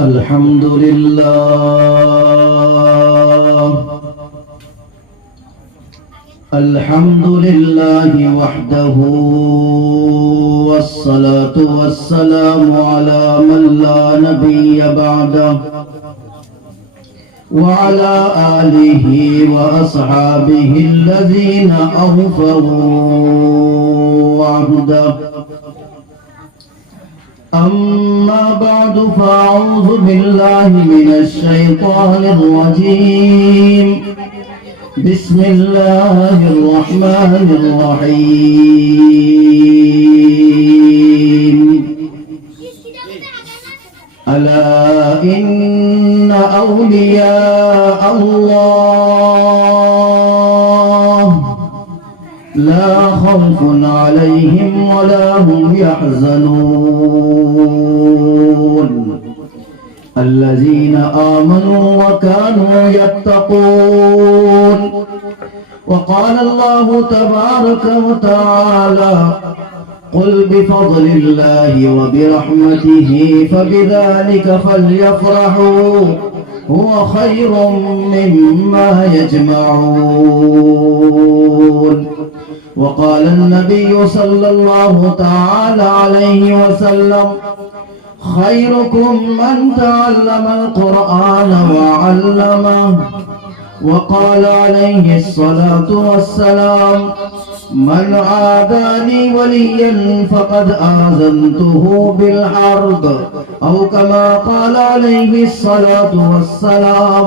الحمد لله الحمد لله وحده والصلاة والسلام على من لا نبي بعده وعلى آله وأصحابه الذين أوفوا عهده. أما بعد فأعوذ بالله من الشيطان الرجيم. بسم الله الرحمن الرحيم. ألا إن أولياء الله لا خوف عليهم ولا هم يحزنون الذين آمنوا وكانوا يتقون. وقال الله تبارك وتعالى قل بفضل الله وبرحمته فبذلك فليفرحوا هو خير مما يجمعون. وقال النبي صلى الله تعالى عليه وسلم خيركم من تعلم القرآن وعلمه. وقال عليه الصلاة والسلام من عاداني وليا فقد آذنته بالحرب أو كما قال عليه الصلاة والسلام.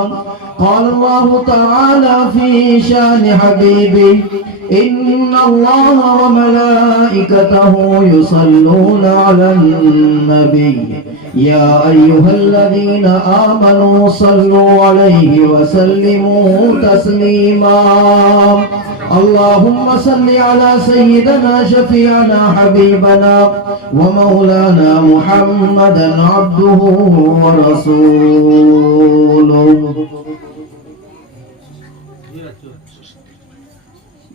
قال الله تعالى في شان حبيبه إن الله وملائكته يصلون على النبي يا أيها الذين آمنوا صلوا عليه وسلموا تسليما. اللهم صل على سيدنا شفيعنا حبيبنا ومولانا محمدا عبده ورسوله.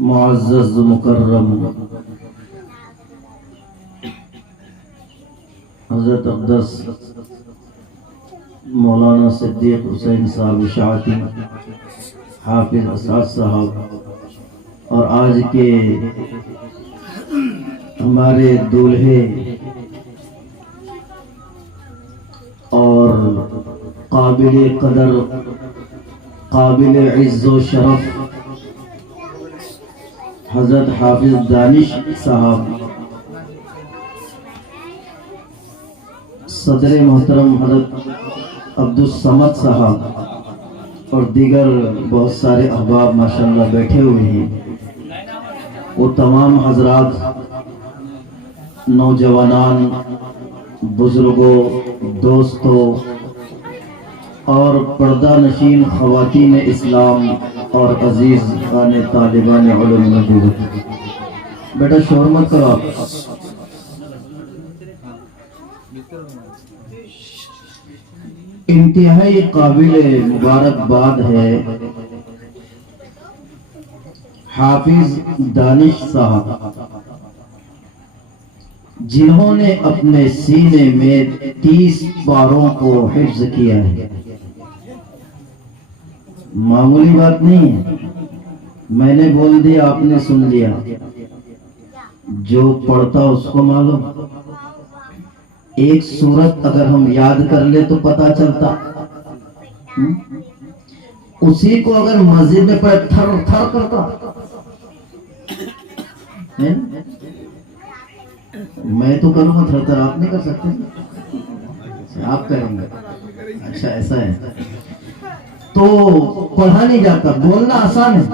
معزز مکرم حضرت اقدس مولانا صدیق حسین صاحب اشاعتی حافظ اسعد صاحب اور آج کے ہمارے دولہے اور قابل قدر قابل عز و شرف حضرت حافظ دانش صاحب، صدر محترم حضرت عبدالصمد صاحب اور دیگر بہت سارے احباب ماشاءاللہ بیٹھے ہوئے ہیں. وہ تمام حضرات، نوجوانان، بزرگوں، دوستوں اور پردہ نشین خواتین اسلام اور عزیز طالبان علم موجود. بیٹا شور مت کرو آپ. انتہائی قابل مبارکباد ہے حافظ دانش صاحب، جنہوں نے اپنے سینے میں 30 پاروں کو حفظ کیا ہے. معمولی بات نہیں ہے. میں نے بول دیا، آپ نے سن لیا. جو پڑھتا اس کو معلوم. ایک سورت اگر ہم یاد کر لے تو پتا چلتا. اسی کو اگر مسجد میں پڑھ تھر تھر کرتا. میں تو کروں گا تھر تھر، آپ نہیں کر سکتے. آپ کریں گے. اچھا ایسا ہے. تو پڑھا نہیں جاتا، بولنا آسان ہے،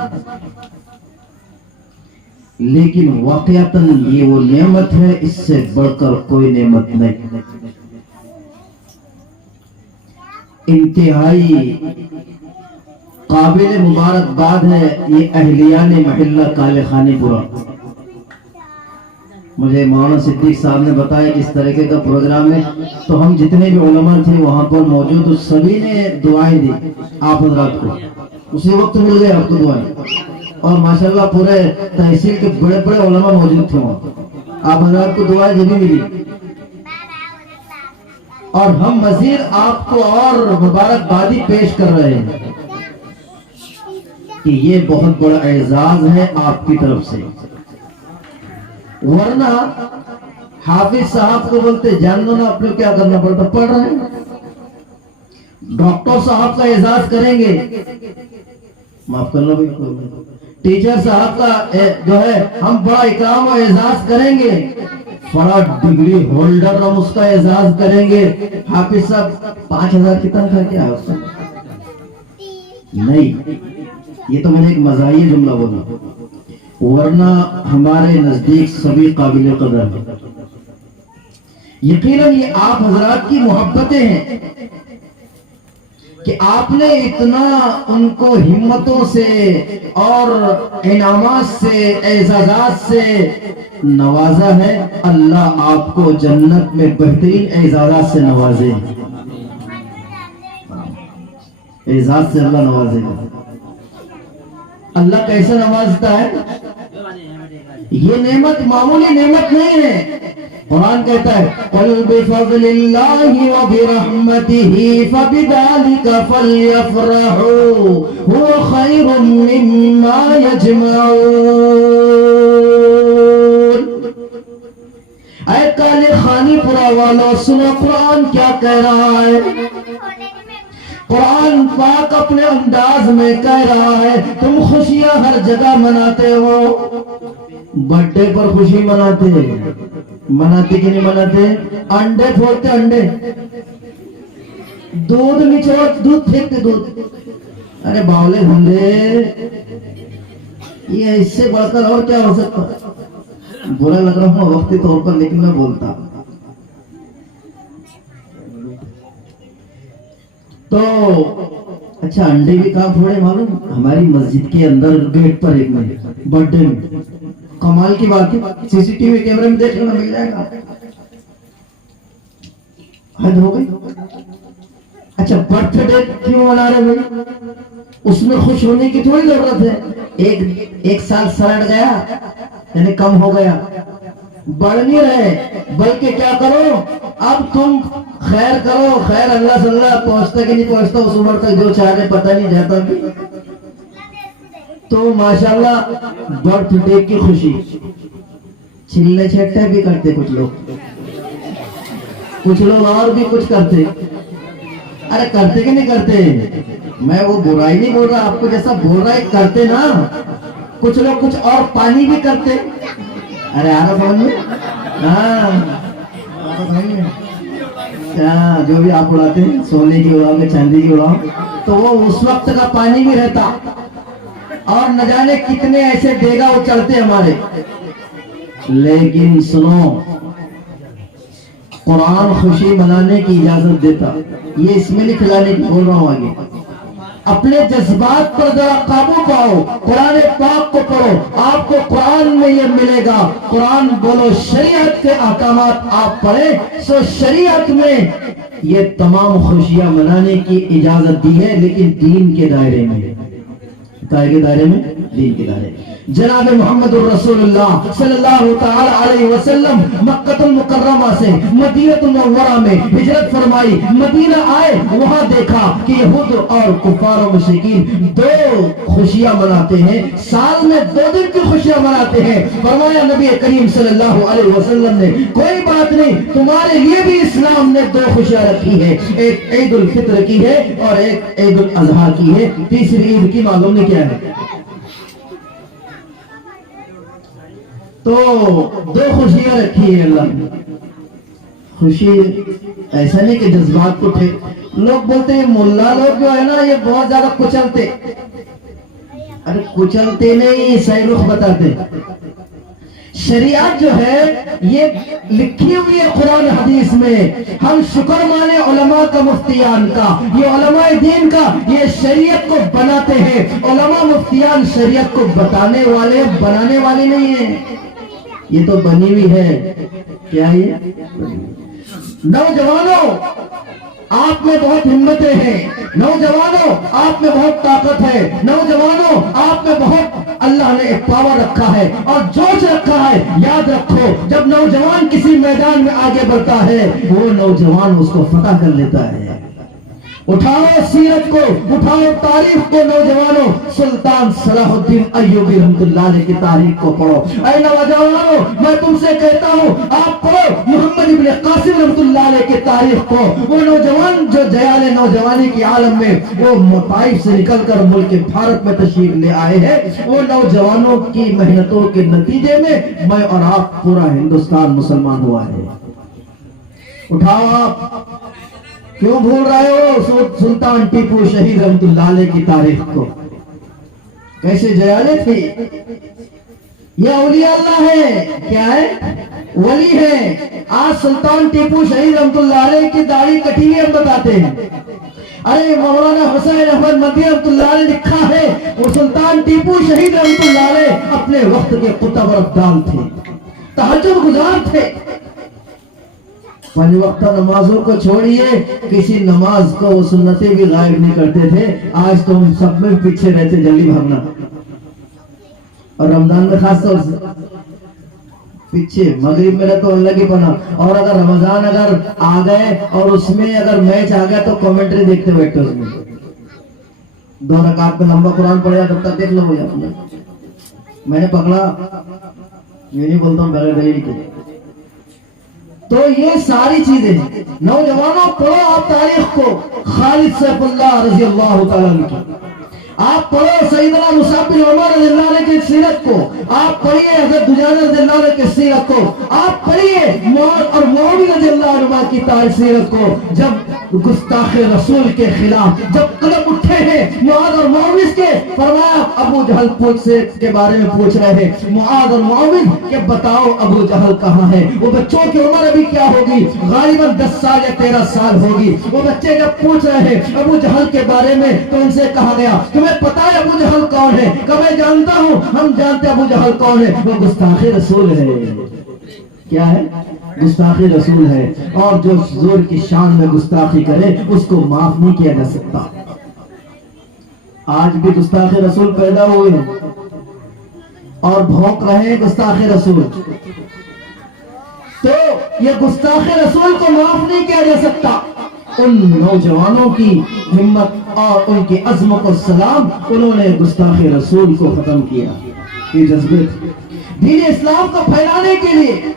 لیکن واقعتاً یہ وہ نعمت ہے، اس سے بڑھ کر کوئی نعمت نہیں. انتہائی قابل مبارکباد ہے یہ اہلیان محلہ کالے خانی پورا. مجھے مولانا صدیق صاحب نے بتایا کہ اس طریقے کا پروگرام ہے، تو ہم جتنے بھی علماء تھے وہاں پر موجود تو سبھی نے دعائیں دی آپ حضرات کو. اسی وقت مل گئے آپ کو دعائیں. اور ماشاءاللہ پورے تحصیل کے بڑے بڑے علماء موجود تھے وہاں. آپ حضرات کو دعائیں جب بھی ملی. اور ہم مزید آپ کو اور مبارکبادی پیش کر رہے ہیں کہ یہ بہت بڑا اعزاز ہے آپ کی طرف سے. ورنہ حافظ صاحب کو بولتے جانو نا آپ نے کیا کرنا پڑتا, پڑھ رہے ہیں. ڈاکٹر صاحب کا اعزاز کریں گے, معاف کر لو بھائی, ٹیچر صاحب کا جو ہے ہم بڑا اکرام و اعزاز کریں گے, بڑا ڈگری ہولڈر ہم اس کا اعزاز کریں گے. حافظ صاحب 5,000 کی تنخواہ کیا ہے اس کا؟ نہیں, یہ تو میں نے ایک مزاحیہ جملہ بولا, ورنہ ہمارے نزدیک سبھی قابل قدر ہیں. یقیناً یہ آپ حضرات کی محبتیں ہیں کہ آپ نے اتنا ان کو ہمتوں سے اور انعامات سے اعزازات سے نوازا ہے. اللہ آپ کو جنت میں بہترین اعزازات سے نوازے, اعزاز سے اللہ نوازے گا. اللہ کیسے نوازتا ہے؟ یہ نعمت معمولی نعمت نہیں ہے. قرآن کہتا ہے قُلْ بِفَضْلِ اللَّهِ وَبِرَحْمَتِهِ فَبِذَلِكَ فَلْيَفْرَحُوا هُوَ خَيْرٌ مِّمَّا يَجْمَعُونَ. اے کالے خانی پورا والو سنو قرآن کیا کہہ رہا ہے. قرآن پاک اپنے انداز میں کہہ رہا ہے تم خوشیاں ہر جگہ مناتے ہو. برتھ ڈے پر خوشی مناتے کہ نہیں مناتے؟ انڈے پھوڑتے, انڈے, دودھ نچوڑ, دودھ پھینکتے, دودھ. ارے باولے بندے, یہ اس سے بڑھ کر اور کیا ہو سکتا؟ برا لگ رہا ہوں وقتی طور پر لیکن میں بولتا. تو اچھا انڈے بھی کہاں پھوڑے معلوم؟ ہماری مسجد کے اندر گیٹ پر ایک میں برتھ ڈے میں. کمال کی بات ہے, سی سی ٹی وی کیمرے میں دیکھ لینا مل جائے گا. حد ہو گئی. اچھا برتھ ڈے کیوں منا رہے بھائی؟ اس میں خوش ہونے کی تھوڑی ضرورت ہے. ایک سال سرٹ گیا یعنی کم ہو گیا, بڑھ نہیں رہے, بلکہ کیا کرو اب تم خیر کرو. خیر اللہ صلی اللہ پہنچتا کہ نہیں پہنچتا اس عمر تک جو چاہے پتہ نہیں جاتا بھی. تو ماشاءاللہ برتھ ڈے کی خوشی, چلے چھٹے بھی کرتے کچھ لوگ اور بھی کچھ کرتے. ارے کرتے کہ نہیں کرتے؟ میں وہ برائی نہیں بول رہا, آپ کو جیسا بول رہا ہے کرتے نا. کچھ لوگ کچھ اور پانی بھی کرتے. ارے آ رہا سمجھ میں؟ ہاں, جو بھی آپ اڑاتے ہیں, سونے کی اڑاؤ گے, چاندی کی اڑاؤ, تو وہ اس وقت کا پانی بھی رہتا. اور نہ جانے کتنے ایسے دیگا وہ چلتے ہمارے. لیکن سنو, قرآن خوشی منانے کی اجازت دیتا. یہ اس میں نہیں کھلانے کی بول رہا ہوں. آگے اپنے جذبات پر ذرا قابو پاؤ, قرآن پاک کو پڑھو. آپ کو قرآن میں یہ ملے گا. قرآن بولو شریعت کے احکامات آپ پڑھیں, سو شریعت میں یہ تمام خوشیاں منانے کی اجازت دی ہے, لیکن دین کے دائرے میں. دین کے دائرے. جناب محمد الرسول اللہ صلی اللہ تعالی علیہ وسلم مکہ المکرمہ سے مدینہ منورہ میں ہجرت فرمائی. مدینہ آئے, وہاں دیکھا کہ یہود اور کفار و مشرکین 2 خوشیاں مناتے ہیں, سال میں 2 دن کی خوشیاں مناتے ہیں. فرمایا نبی کریم صلی اللہ علیہ وسلم نے کوئی بات نہیں, تمہارے لیے بھی اسلام نے 2 خوشیاں رکھی ہے. ایک عید الفطر کی ہے اور ایک عید الاضحیٰ کی ہے. تیسری عید کی معلوم نہیں کیا ہے. تو 2 خوشیاں رکھی ہے اللہ نے. خوشی ایسا نہیں کہ جذبات کو لوگ بولتے ہیں ملا لوگ جو ہے نا یہ بہت زیادہ کچلتے. ارے کچلتے نہیں, صحیح رخ بتاتے. شریعت جو ہے یہ لکھی ہوئی ہے قرآن حدیث میں. ہم شکر مانے علماء کا, مفتیان کا, یہ علماء دین کا یہ شریعت کو بناتے ہیں. علماء مفتیان شریعت کو بتانے والے, بنانے والے نہیں ہیں. یہ تو بنی ہوئی ہے. کیا ہے؟ نوجوانوں آپ میں بہت ہمتیں ہیں. نوجوانوں آپ میں بہت طاقت ہے. نوجوانوں آپ میں بہت اللہ نے ایک پاور رکھا ہے اور جوش رکھا ہے. یاد رکھو جب نوجوان کسی میدان میں آگے بڑھتا ہے وہ نوجوان اس کو فتح کر لیتا ہے. اٹھاؤ سیرت کو, اٹھاؤ تاریخ کو نوجوانوں. سلطان صلاح الدین ایوبی رحمۃ اللہ علیہ کی تاریخ کو پڑھو. اے نوجوانوں میں تم سے کہتا ہوں آپ پڑھو محمد ابن قاسم رحمۃ اللہ علیہ کی تاریخ کو. وہ نوجوان جو جیال نوجوانی کی عالم میں وہ طائف سے نکل کر ملک بھارت میں تشریف لے آئے ہیں, وہ نوجوانوں کی محنتوں کے نتیجے میں میں اور آپ پورا ہندوستان مسلمان ہوا ہے. اٹھاؤ آپ کیوں بھول رہے ہو سلطان ٹیپو شہید رحمۃ اللہ علیہ کی تاریخ کو؟ کیسے جیالے تھے. یہ اولیاء اللہ ہے, کیا ہے, ولی ہے. آج سلطان ٹیپو شہید رحمۃ اللہ علیہ کی داڑھی کٹی ہوئی ہم بتاتے ہیں. ارے مولانا حسین احمد مدنی رحمۃ اللہ علیہ لکھا ہے وہ سلطان ٹیپو شہید رحمۃ اللہ علیہ اپنے وقت کے قطب اور ابدال تھے, تہجد گزار تھے. پنج وقت نمازوں کو چھوڑیے, کسی نماز کو وہ سنتیں بھی غائب نہیں کرتے تھے. آج تو ہم سب میں پیچھے رہتے, جلدی بھاگنا, اور رمضان میں خاص طور سے پیچھے. مغرب میں تو اللہ کی پناہ. اور اگر رمضان اگر آ گئے اور اس میں اگر میچ آ گیا تو کمنٹری دیکھتے بیٹھتے, اس میں 2 رکعت میں لمبا قرآن پڑھے تب تک دیکھ لو. میں نے پکڑا, یہ نہیں بولتا ہوں بغیر دلیل کے. تو یہ ساری چیزیں ہیں. نوجوانوں پڑھو آپ تاریخ کو. خالد سیف اللہ رضی اللہ تعالیٰ عنہ کی آپ پڑھو, سیدنا مصعب بن عمر رضی اللہ عنہ کی سیرت کو آپ پڑھیے, حضرت دجانہ رضی اللہ عنہ کی سیرت کو آپ پڑھیے, معاذ اور معاویہ رضی اللہ عنہ کی سیرت کو. جب گستاخ رسول کے خلاف جب قدم اٹھے ہیں معاذ اور معاویہ کے, فرمایا ابو جہل کے بارے میں پوچھ رہے ہیں معاذ اور معاویہ کہ بتاؤ ابو جہل کہاں ہے. وہ بچوں کی عمر ابھی کیا ہوگی, غالباً 10 سال یا 13 سال ہوگی. وہ بچے جب پوچھ رہے ہیں ابو جہل کے بارے میں تو ان سے کہا گیا تمہیں پتا ہے ابو جہل کون ہے؟ کہ میں جانتا ہوں, ہم جانتے ابو جہل کون ہے, وہ گستاخ رسول ہے. کیا ہے, گستاخ رسول ہے. اور جو حضور کی شان میں گستاخی کرے اس کو معاف نہیں کیا جا سکتا. آج بھی گستاخ رسول پیدا ہوئے ہیں اور بھونک رہے ہیں گستاخ رسول. تو یہ گستاخ رسول کو معاف نہیں کیا جا سکتا. ان نوجوانوں کی ہمت اور ان کی عظمت و سلام, انہوں نے گستاخ رسول کو ختم کیا. یہ جذبے دین اسلام کو پھیلانے کے لیے.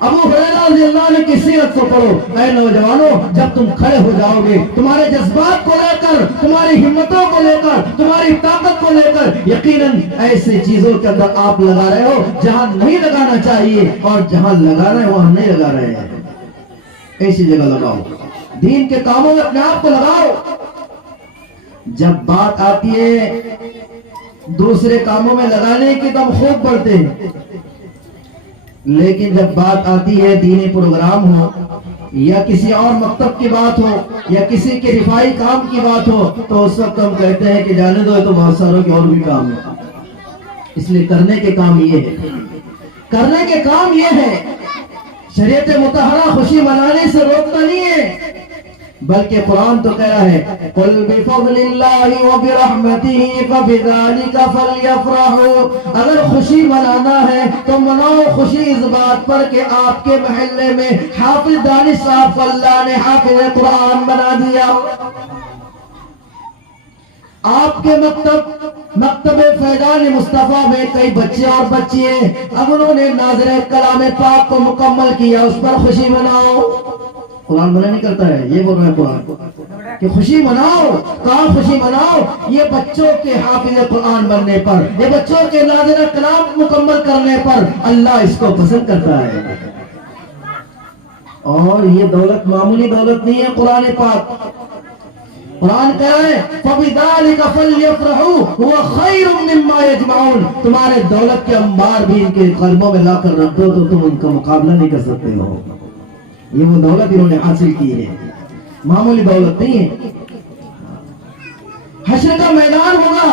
ابو ہریرہ رضی اللہ عنہ کی سیرت کو پڑھو. اے نوجوانوں جب تم کھڑے ہو جاؤ گے تمہارے جذبات کو لے کر, تمہاری ہمتوں کو لے کر, تمہاری طاقت کو لے کر, یقیناً ایسے چیزوں کے اندر آپ لگا رہے ہو جہاں نہیں لگانا چاہیے, اور جہاں لگانا ہے وہاں نہیں لگا رہے ہیں. ایسی جگہ لگاؤ, دین کے کاموں میں اپنے آپ کو لگاؤ. جب بات آتی ہے دوسرے کاموں میں لگانے کی تو ہم خوب پڑھتے ہیں, لیکن جب بات آتی ہے دینی پروگرام ہو یا کسی اور مکتب کی بات ہو یا کسی کے رفائی کام کی بات ہو تو اس وقت ہم کہتے ہیں کہ جانے دو, تو بہت ساروں کے اور بھی کام ہے. اس لیے کرنے کے کام یہ ہے, کرنے کے کام یہ ہے. شریعت مطہرہ خوشی منانے سے روکتا نہیں ہے, بلکہ قرآن تو کہہ رہا ہے قُلْ بِفَضْلِ اللَّهِ وَبِرَحْمَتِهِ فَبِذَلِكَ فَلْيَفْرَحُوا. اگر خوشی منانا ہے تو مناؤ خوشی اس بات پر کہ آپ کے محلے میں حافظ دانش صاحب کو اللہ نے حافظ قرآن بنا دیا. آپ کے مکتب فیضان مصطفیٰ میں کئی بچے اور بچی ہیں, اب انہوں نے ناظر کلام پاک کو مکمل کیا, اس پر خوشی مناؤ. قرآن منع نہیں کرتا ہے, یہ بول رہے ہیں قرآن کہ خوشی مناؤ. کہاں خوشی مناؤ؟ یہ بچوں کے حافظ قرآن بننے پر, یہ بچوں کے ناظر کلام مکمل کرنے پر اللہ اس کو پسند کرتا ہے. اور یہ دولت معمولی دولت نہیں ہے. قرآن پاک قرآن کہہ رہے ہیں فَبِذَلِكَ فَلْيَفْرَحُوا هُوَ خَيْرٌ مِّمَّا يَجْمَعُونَ. تمہارے دولت کے انبار بھی ان کے قلبوں میں لا کر رکھ دو تو تم ان کا مقابلہ نہیں کر سکتے ہو. یہ وہ دولت انہوں نے حاصل کی ہے, معمولی دولت نہیں ہے. حشر کا میدان ہوگا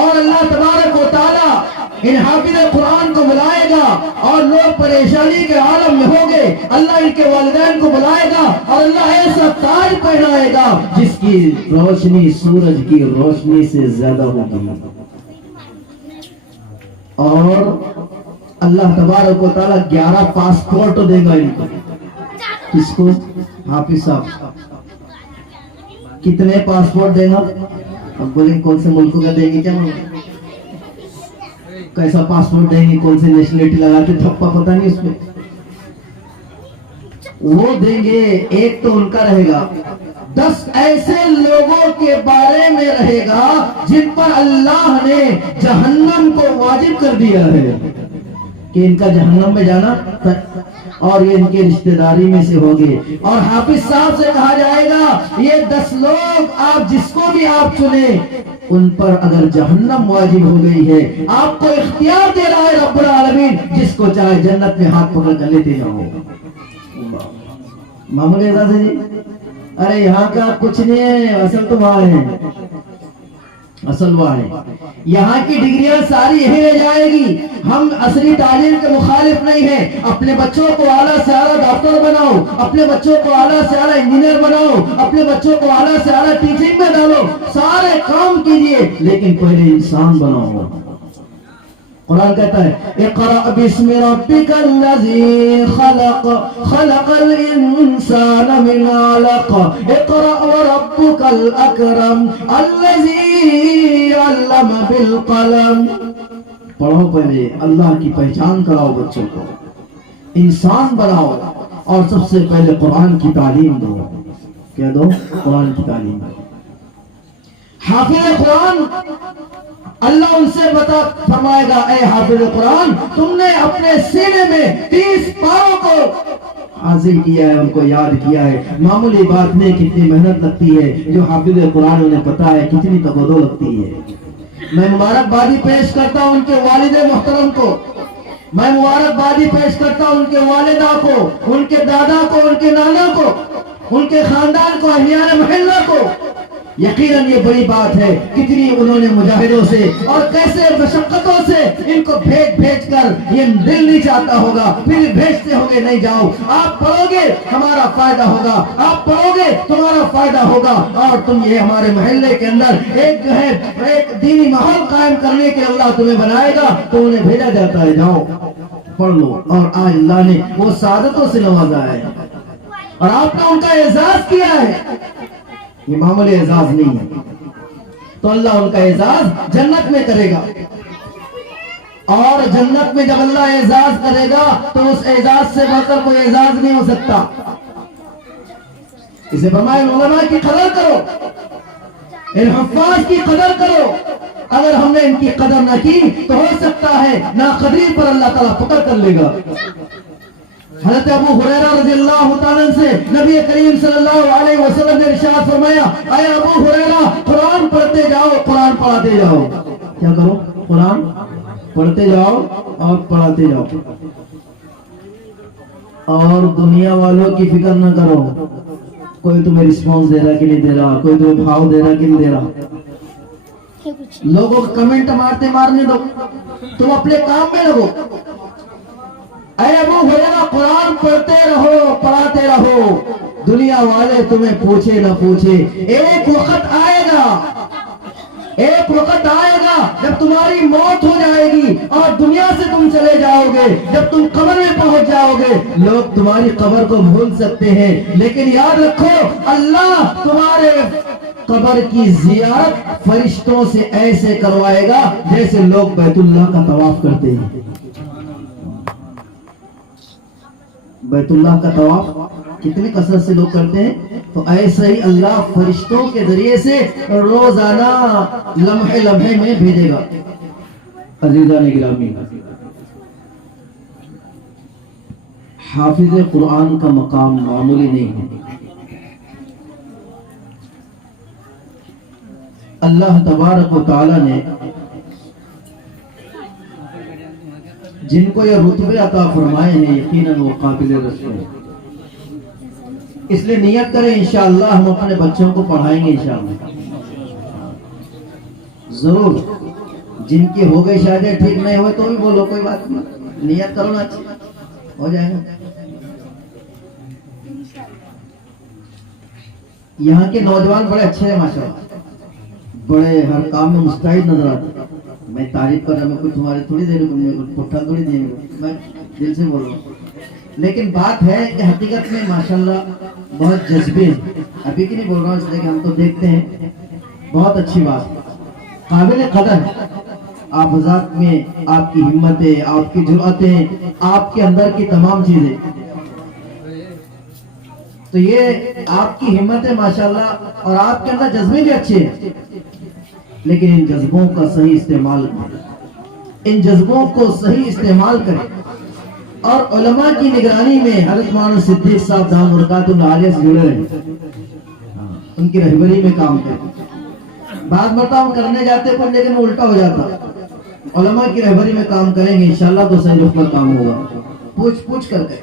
اور اللہ تبارک و تعالیٰ ان حافظ قرآن کو بلائے گا اور لوگ پریشانی کے عالم میں ہوں گے. اللہ ان کے والدین کو بلائے گا اور اللہ ایسا تاج پہنائے گا جس کی روشنی سورج کی روشنی سے زیادہ ہوگی. اور اللہ تبارک و تعالیٰ 11 پاسپورٹ دے گا ان کو. کس کو؟ حافظ صاحب. کتنے پاسپورٹ دے گا؟ اب بولیں کون سے ملکوں کا دیں گے؟ کیا کیسا پاسپورٹ دیں گے؟ کون سے نیشنلٹی لگاتے تھپا پتہ نہیں اس میں. وہ دیں گے. ایک تو ان کا رہے گا 10 ایسے لوگوں کے بارے میں رہے گا جن پر اللہ نے جہنم کو واجب کر دیا ہے کہ ان کا جہنم میں جانا، اور یہ ان کے رشتہ داری میں سے ہوگے. اور حافظ صاحب سے کہا جائے گا یہ 10 لوگ آپ جس کو بھی آپ چنیں ان پر اگر جہنم واجب ہو گئی ہے، آپ کو اختیار دے رہا ہے رب العالمین، جس کو چاہے جنت میں ہاتھ پکڑ کر لیتے جاؤ. معمولی اعزاز ہے جی. ارے یہاں کا کچھ نہیں ہے، اصل تو وہاں ہے، اصل وہاں ہے. یہاں کی ڈگریاں ساری یہی رہ جائے گی. ہم عصری تعلیم کے مخالف نہیں ہیں. اپنے بچوں کو اعلیٰ سے اعلیٰ ڈاکٹر بناؤ، اپنے بچوں کو اعلیٰ سے اعلیٰ انجینئر بناؤ، اپنے بچوں کو اعلیٰ سے اعلیٰ ٹیچنگ میں ڈالو، سارے کام کیجئے، لیکن پہلے انسان بناؤ. قرآن کہتا ہے اقرأ بسم ربک الذی خلق خلق الانسان من علق اقرأ وربک الاکرم الذی علم بالقلم. پڑھو پہلے، اللہ کی پہچان کراؤ بچوں کو، انسان بناؤ، اور سب سے پہلے قرآن کی تعلیم دو. کیا دو؟ قرآن کی تعلیم. حافظ قرآن اللہ ان سے بتا فرمائے گا اے حافظ قرآن تم نے اپنے سینے میں 30 پاروں کو حاصل کیا ہے، ان کو یاد کیا ہے. معمولی بات نہیں، کتنی محنت لگتی ہے. جو حافظ قرآن انہیں پتا ہے کتنی تقدو لگتی ہے. میں مبارکبادی پیش کرتا ہوں ان کے والد محترم کو، میں مبارکبادی پیش کرتا ہوں ان کے والدہ کو، ان کے دادا کو، ان کے نانا کو، ان کے خاندان کو، اہلیان محلہ کو. یقیناً یہ بڑی بات ہے کتنی انہوں نے مجاہدوں سے اور کیسے مشقتوں سے ان کو بھیج کر، یہ دل نہیں چاہتا ہوگا پھر بھیجتے ہوگے نہیں جاؤ، آپ پڑھو گے ہمارا فائدہ ہوگا، آپ پڑھو گے تمہارا فائدہ ہوگا، اور تم یہ ہمارے محلے کے اندر ایک جو ہے ایک دینی ماحول قائم کرنے کے اللہ تمہیں بنائے گا، تو انہیں بھیجا جاتا ہے جاؤ پڑھ لو. اور آج اللہ نے وہ سعادتوں سے نوازا ہے اور آپ نے ان کا اعزاز کیا ہے. یہ معمولی اعزاز نہیں ہے. تو اللہ ان کا اعزاز جنت میں کرے گا، اور جنت میں جب اللہ اعزاز کرے گا تو اس اعزاز سے بڑھ کر کوئی اعزاز نہیں ہو سکتا. اسے فرمایا علماء کی قدر کرو، ان حفاظ کی قدر کرو. اگر ہم نے ان کی قدر نہ کی تو ہو سکتا ہے ناقدری پر اللہ تعالیٰ پکڑ کر لے گا. حضرت ابو ہریرہ رضی اللہ تعالیٰ سے نبی کریم صلی اللہ علیہ وسلم نے ارشاد فرمایا اے ابو ہریرہ قرآن پڑھتے جاؤ، قرآن پڑھاتے جاؤ. کیا کرو؟ قرآن پڑھتے جاؤ اور پڑھاتے جاؤ، اور دنیا والوں کی فکر نہ کرو. کوئی تمہیں رسپانس دے رہا کہ نہیں دے رہا، کوئی تمہیں بھاؤ دے رہا کہ نہیں دے رہا. لوگوں کو کمنٹ مارنے دو، تم اپنے کام میں لگو. اے ابو ہریرہ قرآن پڑھتے رہو، پڑھاتے رہو، دنیا والے تمہیں پوچھے نہ پوچھے. ایک وقت آئے گا، ایک وقت آئے گا جب تمہاری موت ہو جائے گی اور دنیا سے تم چلے جاؤ گے. جب تم قبر میں پہنچ جاؤ گے لوگ تمہاری قبر کو بھول سکتے ہیں، لیکن یاد رکھو اللہ تمہارے قبر کی زیارت فرشتوں سے ایسے کروائے گا جیسے لوگ بیت اللہ کا طواف کرتے ہیں. بیت اللہ کا طواف کتنے کثرت سے لوگ کرتے ہیں، تو ایسے ہی اللہ فرشتوں کے ذریعے سے روزانہ لمحے لمحے میں بھیجے گا. عزیزان گرامی، حافظ قرآن کا مقام معمولی نہیں ہے. اللہ تبارک و تعالی نے جن کو یہ رتبے عطا فرمائے ہیں یقیناً وہ قابل رسول ہیں. اس لیے نیت کریں انشاءاللہ ہم اپنے بچوں کو پڑھائیں گے انشاءاللہ ضرور. جن کی ہو گئی شادی ٹھیک نہیں ہوئے تو بھی بولو، کوئی بات نہیں، نیت کرو نا، اچھی ہو جائے گا. یہاں کے نوجوان بڑے اچھے ہیں ماشاءاللہ، بڑے ہر کام میں مستعد نظر آتے. میں تعریف کر رہا ہوں، کوئی تمہارے تھوڑی دیر کو پٹھا تھوڑی دیں گے، میں دل سے بول رہا ہوں. لیکن بات ہے کہ حقیقت میں ماشاءاللہ بہت جذبے ہیں. ابھی کی نہیں بول رہا ہوں، اس لیے کہ ہم تو دیکھتے ہیں. بہت اچھی بات، قابل قدر ہے آپ حضرات میں آپ کی ہمتیں، آپ کی جرأتیں، آپ کے اندر کی تمام چیزیں. تو یہ آپ کی ہمتیں ماشاءاللہ اور آپ کے اندر جذبے بھی اچھے ہیں، لیکن ان جذبوں کا صحیح استعمال کریں، ان جذبوں کو صحیح استعمال کریں. اور علماء کی نگرانی میں حضرت مولانا صدیق صاحب دامت برکاتہ العالیہ سے جڑے رہیں، ان کی رہبری میں کام کریں. بعض مرتبہ ہم کرنے جاتے ہیں لیکن وہ الٹا ہو جاتا. علماء کی رہبری میں کام کریں گے انشاءاللہ تو صحیح رخ پر کام ہوگا، پوچھ پوچھ کر کے.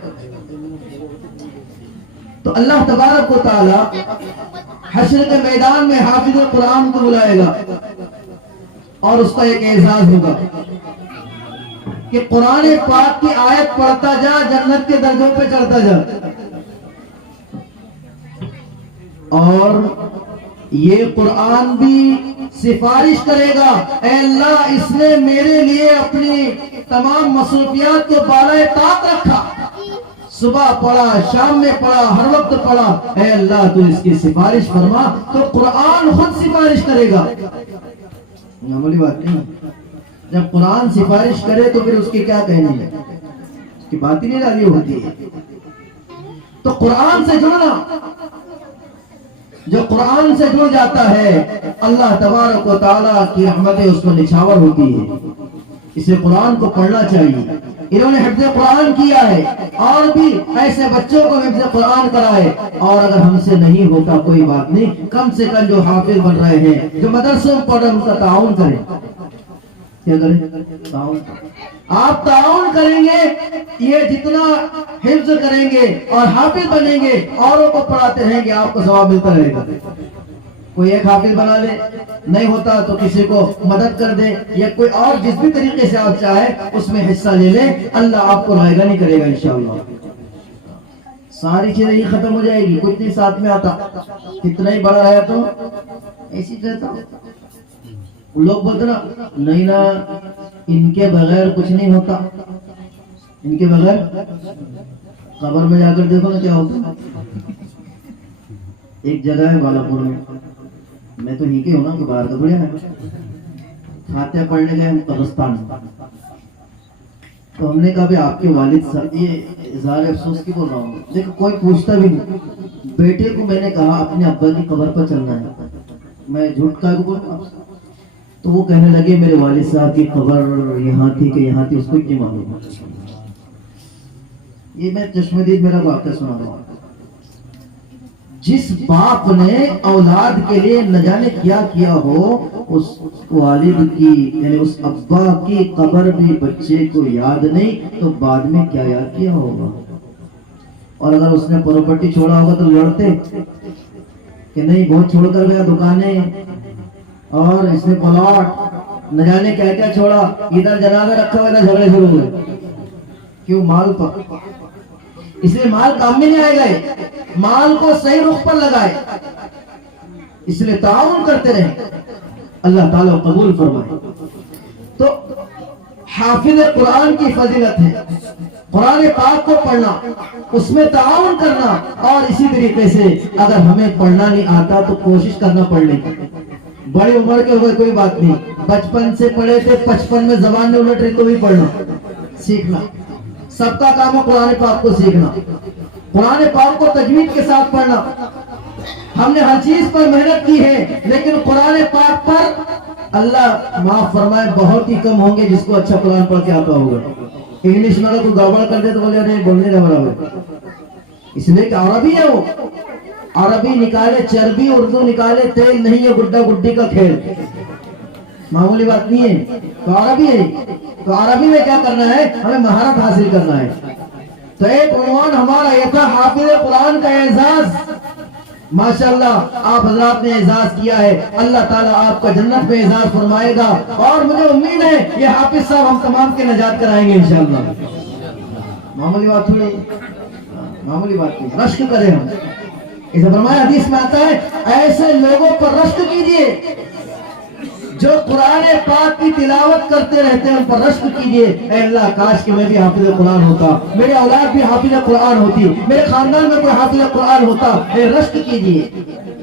تو اللہ تبارک و تعالی حشر کے میدان میں حافظ قرآن کو بلائے گا اور اس کا ایک اعزاز ہوگا کہ قرآن پاک کی آیت پڑھتا جا، جنت کے درجوں پہ چڑھتا جا. اور یہ قرآن بھی سفارش کرے گا، اے اللہ اس نے میرے لیے اپنی تمام مصروفیات کو بالائے طاق رکھا، صبح پڑھا، شام میں پڑھا، ہر وقت پڑھا، اے اللہ تو اس کی سفارش فرما. تو قرآن خود سفارش کرے گا. معمولی بات نہیں، جب قرآن سفارش کرے تو پھر اس کی کیا کہنی ہے، اس کی بات ہی نہیں راضی ہوتی ہے. تو قرآن سے جڑنا، جو قرآن سے جڑ جاتا ہے اللہ تبارک و تعالیٰ کی رحمتیں اس کو نچھاور ہوتی ہے. اسے قرآن کو پڑھنا چاہیے. انہوں نے حفظ قرآن کیا ہے اور بھی ایسے بچوں کو حفظ قرآن کرائے. اور اگر ہم سے نہیں ہوتا کوئی بات نہیں، کم سے کم جو حافظ بن رہے ہیں، جو مدرسوں میں پڑھ رہے ہیں، ان کا تعاون کریں. کیا کریں؟ تعاون. آپ تعاون کریں گے، یہ جتنا حفظ کریں گے اور حافظ بنیں گے، اوروں کو پڑھاتے رہیں گے، آپ کو ثواب ملتا رہے گا. کوئی ایک حافظ بنا لے، نہیں ہوتا تو کسی کو مدد کر دے، یا کوئی اور جس بھی طریقے سے آپ چاہے اس میں حصہ لے لے، اللہ آپ کو رائگاں نہیں کرے گا انشاءاللہ. ساری چیزیں یہ ختم ہو جائے گی. کچھ نہیں ساتھ میں آتا، کتنا ہی بڑا رہا تو ایسی رہتا. لوگ بولتے نا نہیں نا ان کے بغیر کچھ نہیں ہوتا، ان کے بغیر. قبر میں جا کر دیکھو نا کیا ہوتا. ایک جگہ ہے بالاپور میں تو ہی کے ہوں نا کہ باہر کا تھوڑی ہے. فاتحہ پڑھنے گئے ہم قبرستان میں، تو ہم نے کہا بھی آپ کے والد صاحب، یہ اظہار افسوس کی بول رہا ہوں، دیکھو کوئی پوچھتا بھی نہیں. بیٹے کو میں نے کہا اپنے ابا کی قبر پر چلنا ہے، میں جھوٹ کا بول رہا ہوں. تو وہ کہنے لگے میرے والد صاحب کی قبر یہاں تھی کہ یہاں تھی، اس کو اتنی معلوم. یہ میں چشمدید میرا واقعہ سنا رہا ہوں. جس باپ نے اولاد کے لیے نہ جانے کیا ہو، اس والد کی یعنی اس ابا کی قبر بھی بچے کو یاد نہیں تو بعد میں کیا یاد کیا ہوگا. اور اگر اس نے پراپرٹی چھوڑا ہوگا تو لڑتے کہ نہیں بہت چھوڑ کر گیا، دکانیں اور اس نے پلاٹ نہ جانے کیا کیا چھوڑا. ادھر جنازہ رکھا ہوا تھا، جھگڑے شروع ہوئے. کیوں؟ مال پر. اس لیے مال کام میں نہیں آئے گا، مال کو صحیح رخ پر لگائے. اس لیے تعاون کرتے رہیں، اللہ تعالیٰ قبول فرمائے. تو حافظ قرآن کی فضیلت ہے قرآن پاک کو پڑھنا، اس میں تعاون کرنا. اور اسی طریقے سے اگر ہمیں پڑھنا نہیں آتا تو کوشش کرنا پڑھنے کی. بڑی عمر کے ہوئے کوئی بات نہیں، بچپن سے پڑھے تھے، 55 میں زبان میں الٹ رہی تو بھی پڑھنا سیکھنا. سب کا کام ہے قرآن پاک کو سیکھنا، قرآن پاک کو تجوید کے ساتھ پڑھنا. ہم نے ہر چیز پر محنت کی ہے، لیکن قرآن پاک پر اللہ معاف فرمائے بہت ہی کم ہوں گے جس کو اچھا قرآن پڑھ کے آتا ہوگا. انگلش میں اگر کوئی گڑبڑ کر دے تو بولے ارے بولنے کا برابر. اس لیے کہ عربی ہے، وہ عربی نکالے چربی، اردو نکالے تیل نہیں. ہے گڈا گڈی کا کھیل، معمولی بات نہیں ہے. تو عربی ہے، تو عربی میں کیا کرنا ہے؟ ہمیں مہارت حاصل کرنا ہے. تو ایک عنوان ہمارا یہ تھا حافظ قرآن کا اعزاز. ماشاءاللہ آپ حضرات نے اعزاز کیا ہے، اللہ تعالیٰ آپ کا جنت میں اعزاز فرمائے گا. اور مجھے امید ہے یہ حافظ صاحب ہم تمام کے نجات کرائیں گے انشاءاللہ. معمولی بات تھوڑی، معمولی بات نہیں. رشک کریں ہم. اسے فرمایا حدیث میں آتا ہے ایسے لوگوں پر رشک کیجئے جو قرآن پاک کی تلاوت کرتے رہتے ہیں ان پر رشک کیجئے، اے اللہ کاش کہ میں بھی حافظ قرآن ہوتا، میرے اولاد بھی حافظ قرآن ہوتی، میرے خاندان میں کوئی حافظ قرآن ہوتا، اے رشک کیجئے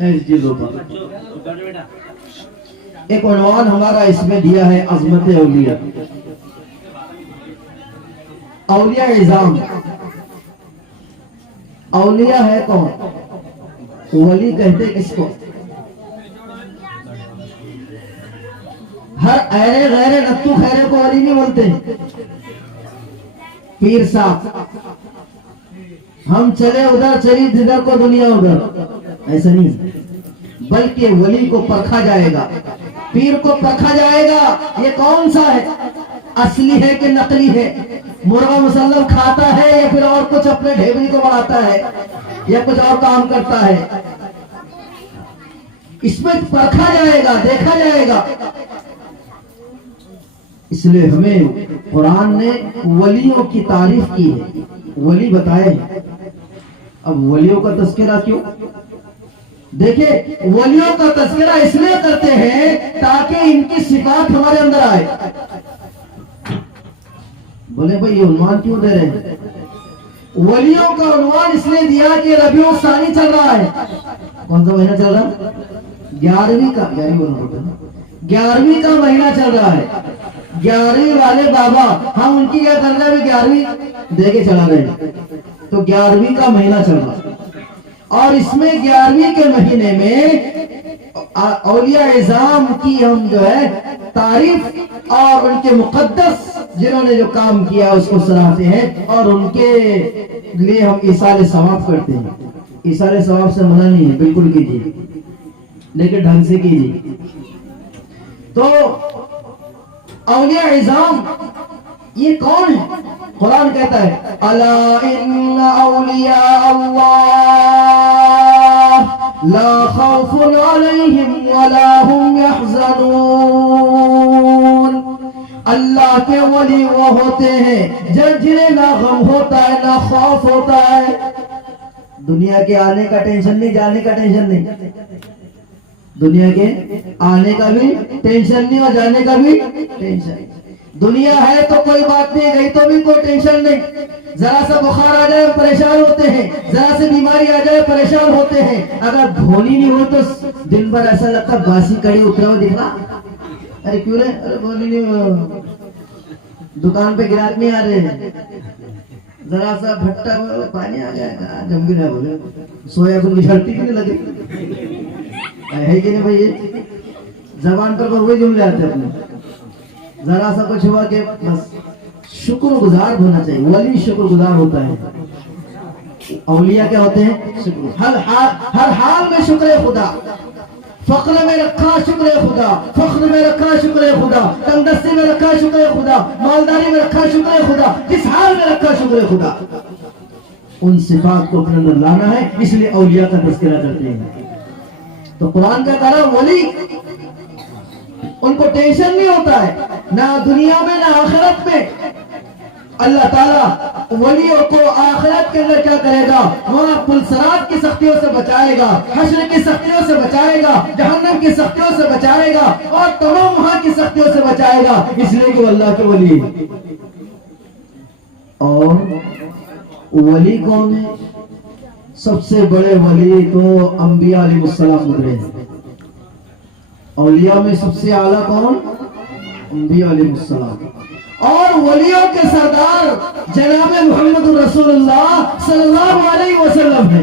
اس چیزوں پر۔ ایک عنوان ہمارا اس میں دیا ہے عظمت اولیاء، اولیاء اعظام۔ اولیاء ہے کون؟ ولی کہتے کس کو؟ ہر ایرے غیرے نتو خیرے کو ولی نہیں بولتے۔ پیر صاحب ہم چلے ادھر چلی جدھر کو دنیا ادھر، ایسا نہیں، بلکہ ولی کو پرکھا جائے گا، پیر کو پرکھا جائے گا یہ کون سا ہے، اصلی ہے کہ نقلی ہے، مرغا مسلم کھاتا ہے یا پھر اور کچھ اپنے ڈھیبری کو بڑھاتا ہے یا کچھ اور کام کرتا ہے، اس میں پرکھا جائے گا، دیکھا جائے گا۔ اس لیے ہمیں قرآن نے ولیوں کی تعریف کی ہے، ولی بتائے۔ اب ولیوں کا تذکرہ کیوں؟ دیکھیں ولیوں کا تذکرہ اس لیے کرتے ہیں تاکہ ان کی صفات ہمارے اندر آئے۔ بولے بھائی یہ عنوان کیوں دے رہے ہیں؟ ولیوں کا عنوان اس لیے دیا کہ ربیع الثانی چل رہا ہے۔ کون سا مہینہ چل رہا ہے؟ 11ویں کا 11ویں کا مہینہ چل رہا ہے۔ 11ویں والے بابا ہم ان کی کیا کر رہے ہیں؟ 11ویں دے کے چلا رہے ہیں، تو 11ویں کا مہینہ چل رہا ہے، اور اس میں 11ویں کے مہینے میں اولیاء اعظام کی ہم جو ہے تعریف اور ان کے مقدس جنہوں نے جو کام کیا اس کو سراہتے ہیں، اور ان کے لیے ہم ایصال ثواب کرتے ہیں۔ ایصال ثواب سے منع نہیں ہے، بالکل کیجیے لیکن ڈھنگ سے کیجیے۔ تو اولیاء اعظام یہ کون ہے؟ قرآن کہتا ہے الا ان اولیاء اللہ لا خوف علیہم ولا هم يحزنون۔ اللہ کے ولی وہ ہوتے ہیں جنہیں نہ غم ہوتا ہے نہ خوف ہوتا ہے۔ دنیا کے آنے کا ٹینشن نہیں، جانے کا ٹینشن نہیں، دنیا کے آنے کا بھی ٹینشن نہیں اور جانے کا بھی ٹینشن۔ دنیا ہے تو کوئی بات نہیں، گئی تو بھی کوئی ٹینشن نہیں، ذرا سا بخار آ جائے پریشان ہوتے ہیں، ذرا سے بیماری آ جائے پریشان ہوتے ہیں۔ اگر دھونی نہیں ہو تو دن بھر ایسا لگتا باسی کڑی اترا ہوا دکھنا، ارے کیوں رہے، ارے دھونی نہیں، دکان پہ گراہک نہیں آ رہے ہیں، ذرا سا بھٹا پانی آ جائے گا جم بھی نہ بولے سویا کو جھڑتی بھی نہیں لگے ہے کہ نہیں بھائی؟ زبان پر وہی جملے آتے ہیں اپنے، ذرا سا کچھ ہوا کہ بس شکر گزار ہونا چاہیے۔ ولی شکر گزار ہوتا ہے، اولیاء کیا ہوتے ہیں؟ شکر، ہر حال میں شکر خدا، فقر میں رکھا شکر خدا، فخر میں رکھا شکر خدا، تندرستی میں رکھا شکر خدا، مالداری میں رکھا شکر خدا، جس حال میں رکھا شکر خدا۔ ان صفات کو اپنے اندر لانا ہے، اس لیے اولیاء کا تذکرہ کرتے ہیں۔ تو قرآن کا کہا ولی ان کو ٹینشن نہیں ہوتا ہے، نہ دنیا میں نہ آخرت میں۔ اللہ تعالیٰ ولیوں کو آخرت کے اندر کیا کرے گا؟ وہاں پلسرات کی سختیوں سے بچائے گا، حشر کی سختیوں سے بچائے گا، جہنم کی سختیوں سے بچائے گا، اور تمام وہاں کی سختیوں سے بچائے گا، اس لیے کہ وہ اللہ کے ولی ہے۔ اور ولی کون ہے؟ سب سے بڑے ولی تو انبیاء علیہ السلام گزرے ہیں۔ اولیاء میں سب سے اعلیٰ کون؟ انبیاء علیہ السلام۔ اور ولیوں کے سردار جناب محمد رسول اللہ صلی اللہ علیہ وسلم ہے۔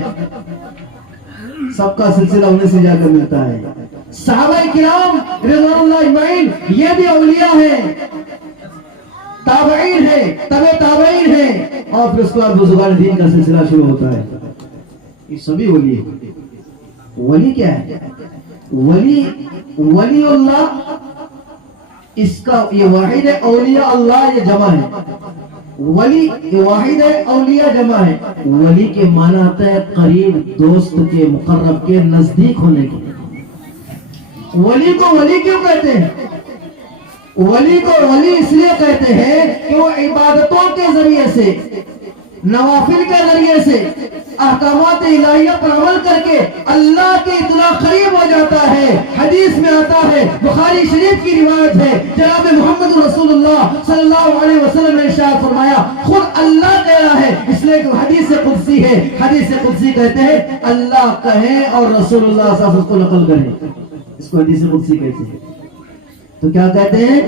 سب کا سلسلہ انہیں سے جا کر ملتا ہے۔ صحابہ کرام رضوان اللہ اجمعین یہ بھی اولیاء ہیں، تابعین ہیں، تبع تابعین ہیں، اور پھر اس کے بعد بزرگان دین کا سلسلہ شروع ہوتا ہے۔ یہ سبھی ولی ہیں۔ ولی کیا ہے؟ ولی اللہ، اس کا یہ واحد ہے، اولیاء اللہ یہ جمع ہے۔ ولی یہ واحد ہے، اولیاء جمع ہے۔ ولی کے معنی آتا ہے قریب، دوست کے، مقرب کے، نزدیک ہونے کے۔ ولی کو ولی کیوں کہتے ہیں؟ ولی کو ولی اس لیے کہتے ہیں کہ وہ عبادتوں کے ذریعے سے نوافل کے ذریعے سے احکامات الہیہ پر عمل کر کے اللہ کے اتنا قریب ہو جاتا ہے. حدیث میں آتا ہے، بخاری شریف کی روایت ہے، جناب محمد رسول اللہ صلی اللہ علیہ وسلم نے ارشاد فرمایا، خود اللہ کہہ رہا ہے، اس لیے کہ حدیث قدسی ہے. حدیث قدسی کہتے ہیں اللہ کہیں اور رسول اللہ صلی اللہ علیہ وسلم اس کو نقل کریں، اس کو حدیث قدسی کہتے ہیں. تو کیا کہتے ہیں؟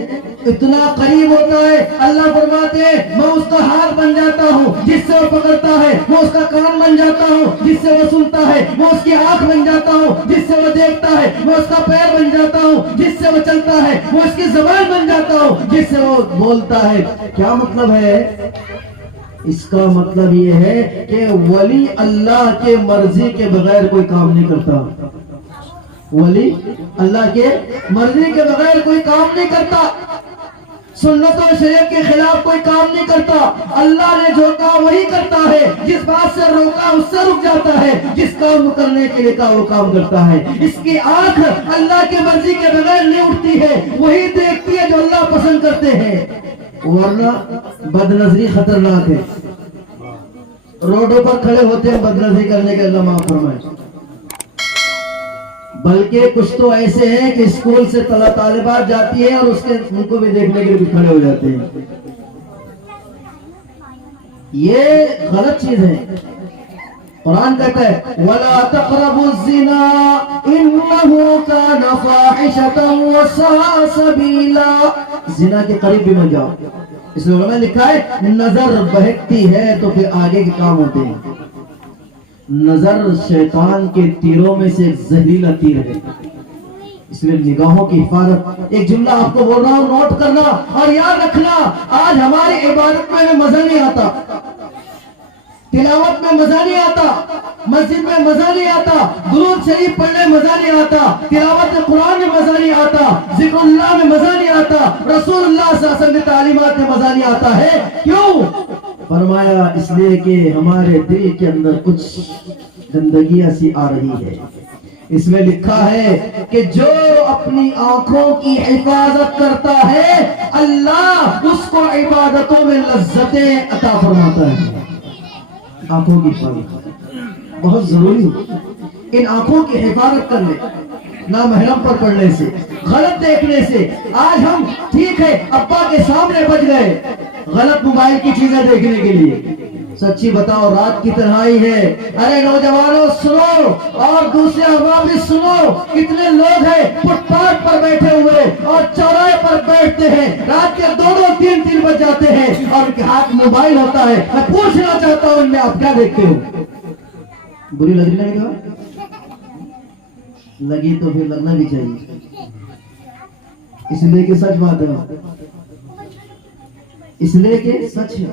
اتنا قریب ہوتا ہے. اللہ فرماتے ہیں میں اس کا ہاتھ بن جاتا ہوں جس سے وہ پکڑتا ہے، میں اس کا کان بن جاتا ہوں جس سے وہ سنتا ہے، میں اس کی آنکھ بن جاتا ہوں جس سے وہ دیکھتا ہے، میں اس کا پیر بن جاتا ہوں جس سے وہ چلتا ہے، میں اس کی زبان بن جاتا ہوں جس سے وہ بولتا ہے. کیا مطلب ہے اس کا؟ مطلب یہ ہے کہ ولی اللہ کے مرضی کے بغیر کوئی کام نہیں کرتا. ولی اللہ کے مرضی کے بغیر کوئی کام نہیں کرتا، سنت و شریعت کے خلاف کوئی کام نہیں کرتا. اللہ نے جو کہا وہی کرتا ہے، جس بات سے روکا اس سے رک جاتا ہے، جس کام کرنے کے لیے کہا وہ کام کرتا ہے. اس کی آنکھ اللہ کی مرضی کے بغیر نہیں اٹھتی ہے، وہی دیکھتی ہے جو اللہ پسند کرتے ہیں. ورنہ بد نظری خطرناک ہے. روڈوں پر کھڑے ہوتے ہیں بد نظری کرنے کے، اللہ معاف فرمائے. بلکہ کچھ تو ایسے ہیں کہ اسکول سے طالبات جاتی ہیں اور ان کو بھی دیکھنے کے لیے کھڑے ہو جاتے ہیں. یہ غلط چیز ہے. قرآن کہتا ہے وَلَا تَقْرَبُوا الزِّنَا إِنَّهُ كَانَ فَاحِشَةً وَسَاءَ سَبِيلًا. زنا کے قریب بھی مت جاؤ. اس لیے علماء نے لکھا ہے نظر بہکتی ہے تو پھر آگے کے کام ہوتے ہیں. نظر شیطان کے تیروں میں سے ایک زہریلا تیر ہے، اس لیے نگاہوں کی حفاظت. ایک جملہ آپ کو بول رہا ہوں، نوٹ کرنا اور یاد رکھنا. آج ہماری عبادت میں مزہ نہیں آتا، تلاوت میں مزہ نہیں آتا، مسجد میں مزہ نہیں آتا، درود شریف پڑھنے میں مزہ نہیں آتا، تلاوت قرآن میں مزہ نہیں آتا، ذکر اللہ میں مزہ نہیں آتا، رسول اللہ صلی اللہ علیہ وسلم کی تعلیمات میں مزہ نہیں آتا ہے. کیوں؟ فرمایا اس لیے کہ ہمارے دل کے اندر کچھ گندگی ایسی آ رہی ہے. اس میں لکھا ہے کہ جو اپنی آنکھوں کی حفاظت کرتا ہے اللہ اس کو عبادتوں میں لذتیں عطا فرماتا ہے. آنکھوں کی حفاظت بہت ضروری ہے. ان آنکھوں کی حفاظت کرنے، نامحرم پر پڑھنے سے، غلط دیکھنے سے. آج ہم ٹھیک ہے ابا کے سامنے بچ گئے غلط موبائل کی چیزیں دیکھنے کے لیے. سچی بتاؤ رات کی تنہائی ہے، ارے نوجوانوں سنو اور دوسرے عوام بھی سنو. کتنے لوگ ہیں فٹ پاتھ پر بیٹھے ہوئے اور چوراہے پر بیٹھتے ہیں، رات کے 2-3 بج جاتے ہیں اور ان کے ہاتھ موبائل ہوتا ہے. میں پوچھنا چاہتا ہوں ان میں آپ کیا دیکھتے ہو؟ بری لگ رہی نہیں لگی تو پھر لگنا بھی چاہیے، اس لیے کہ سچ بات ہے، اس لیے کہ سچ ہے.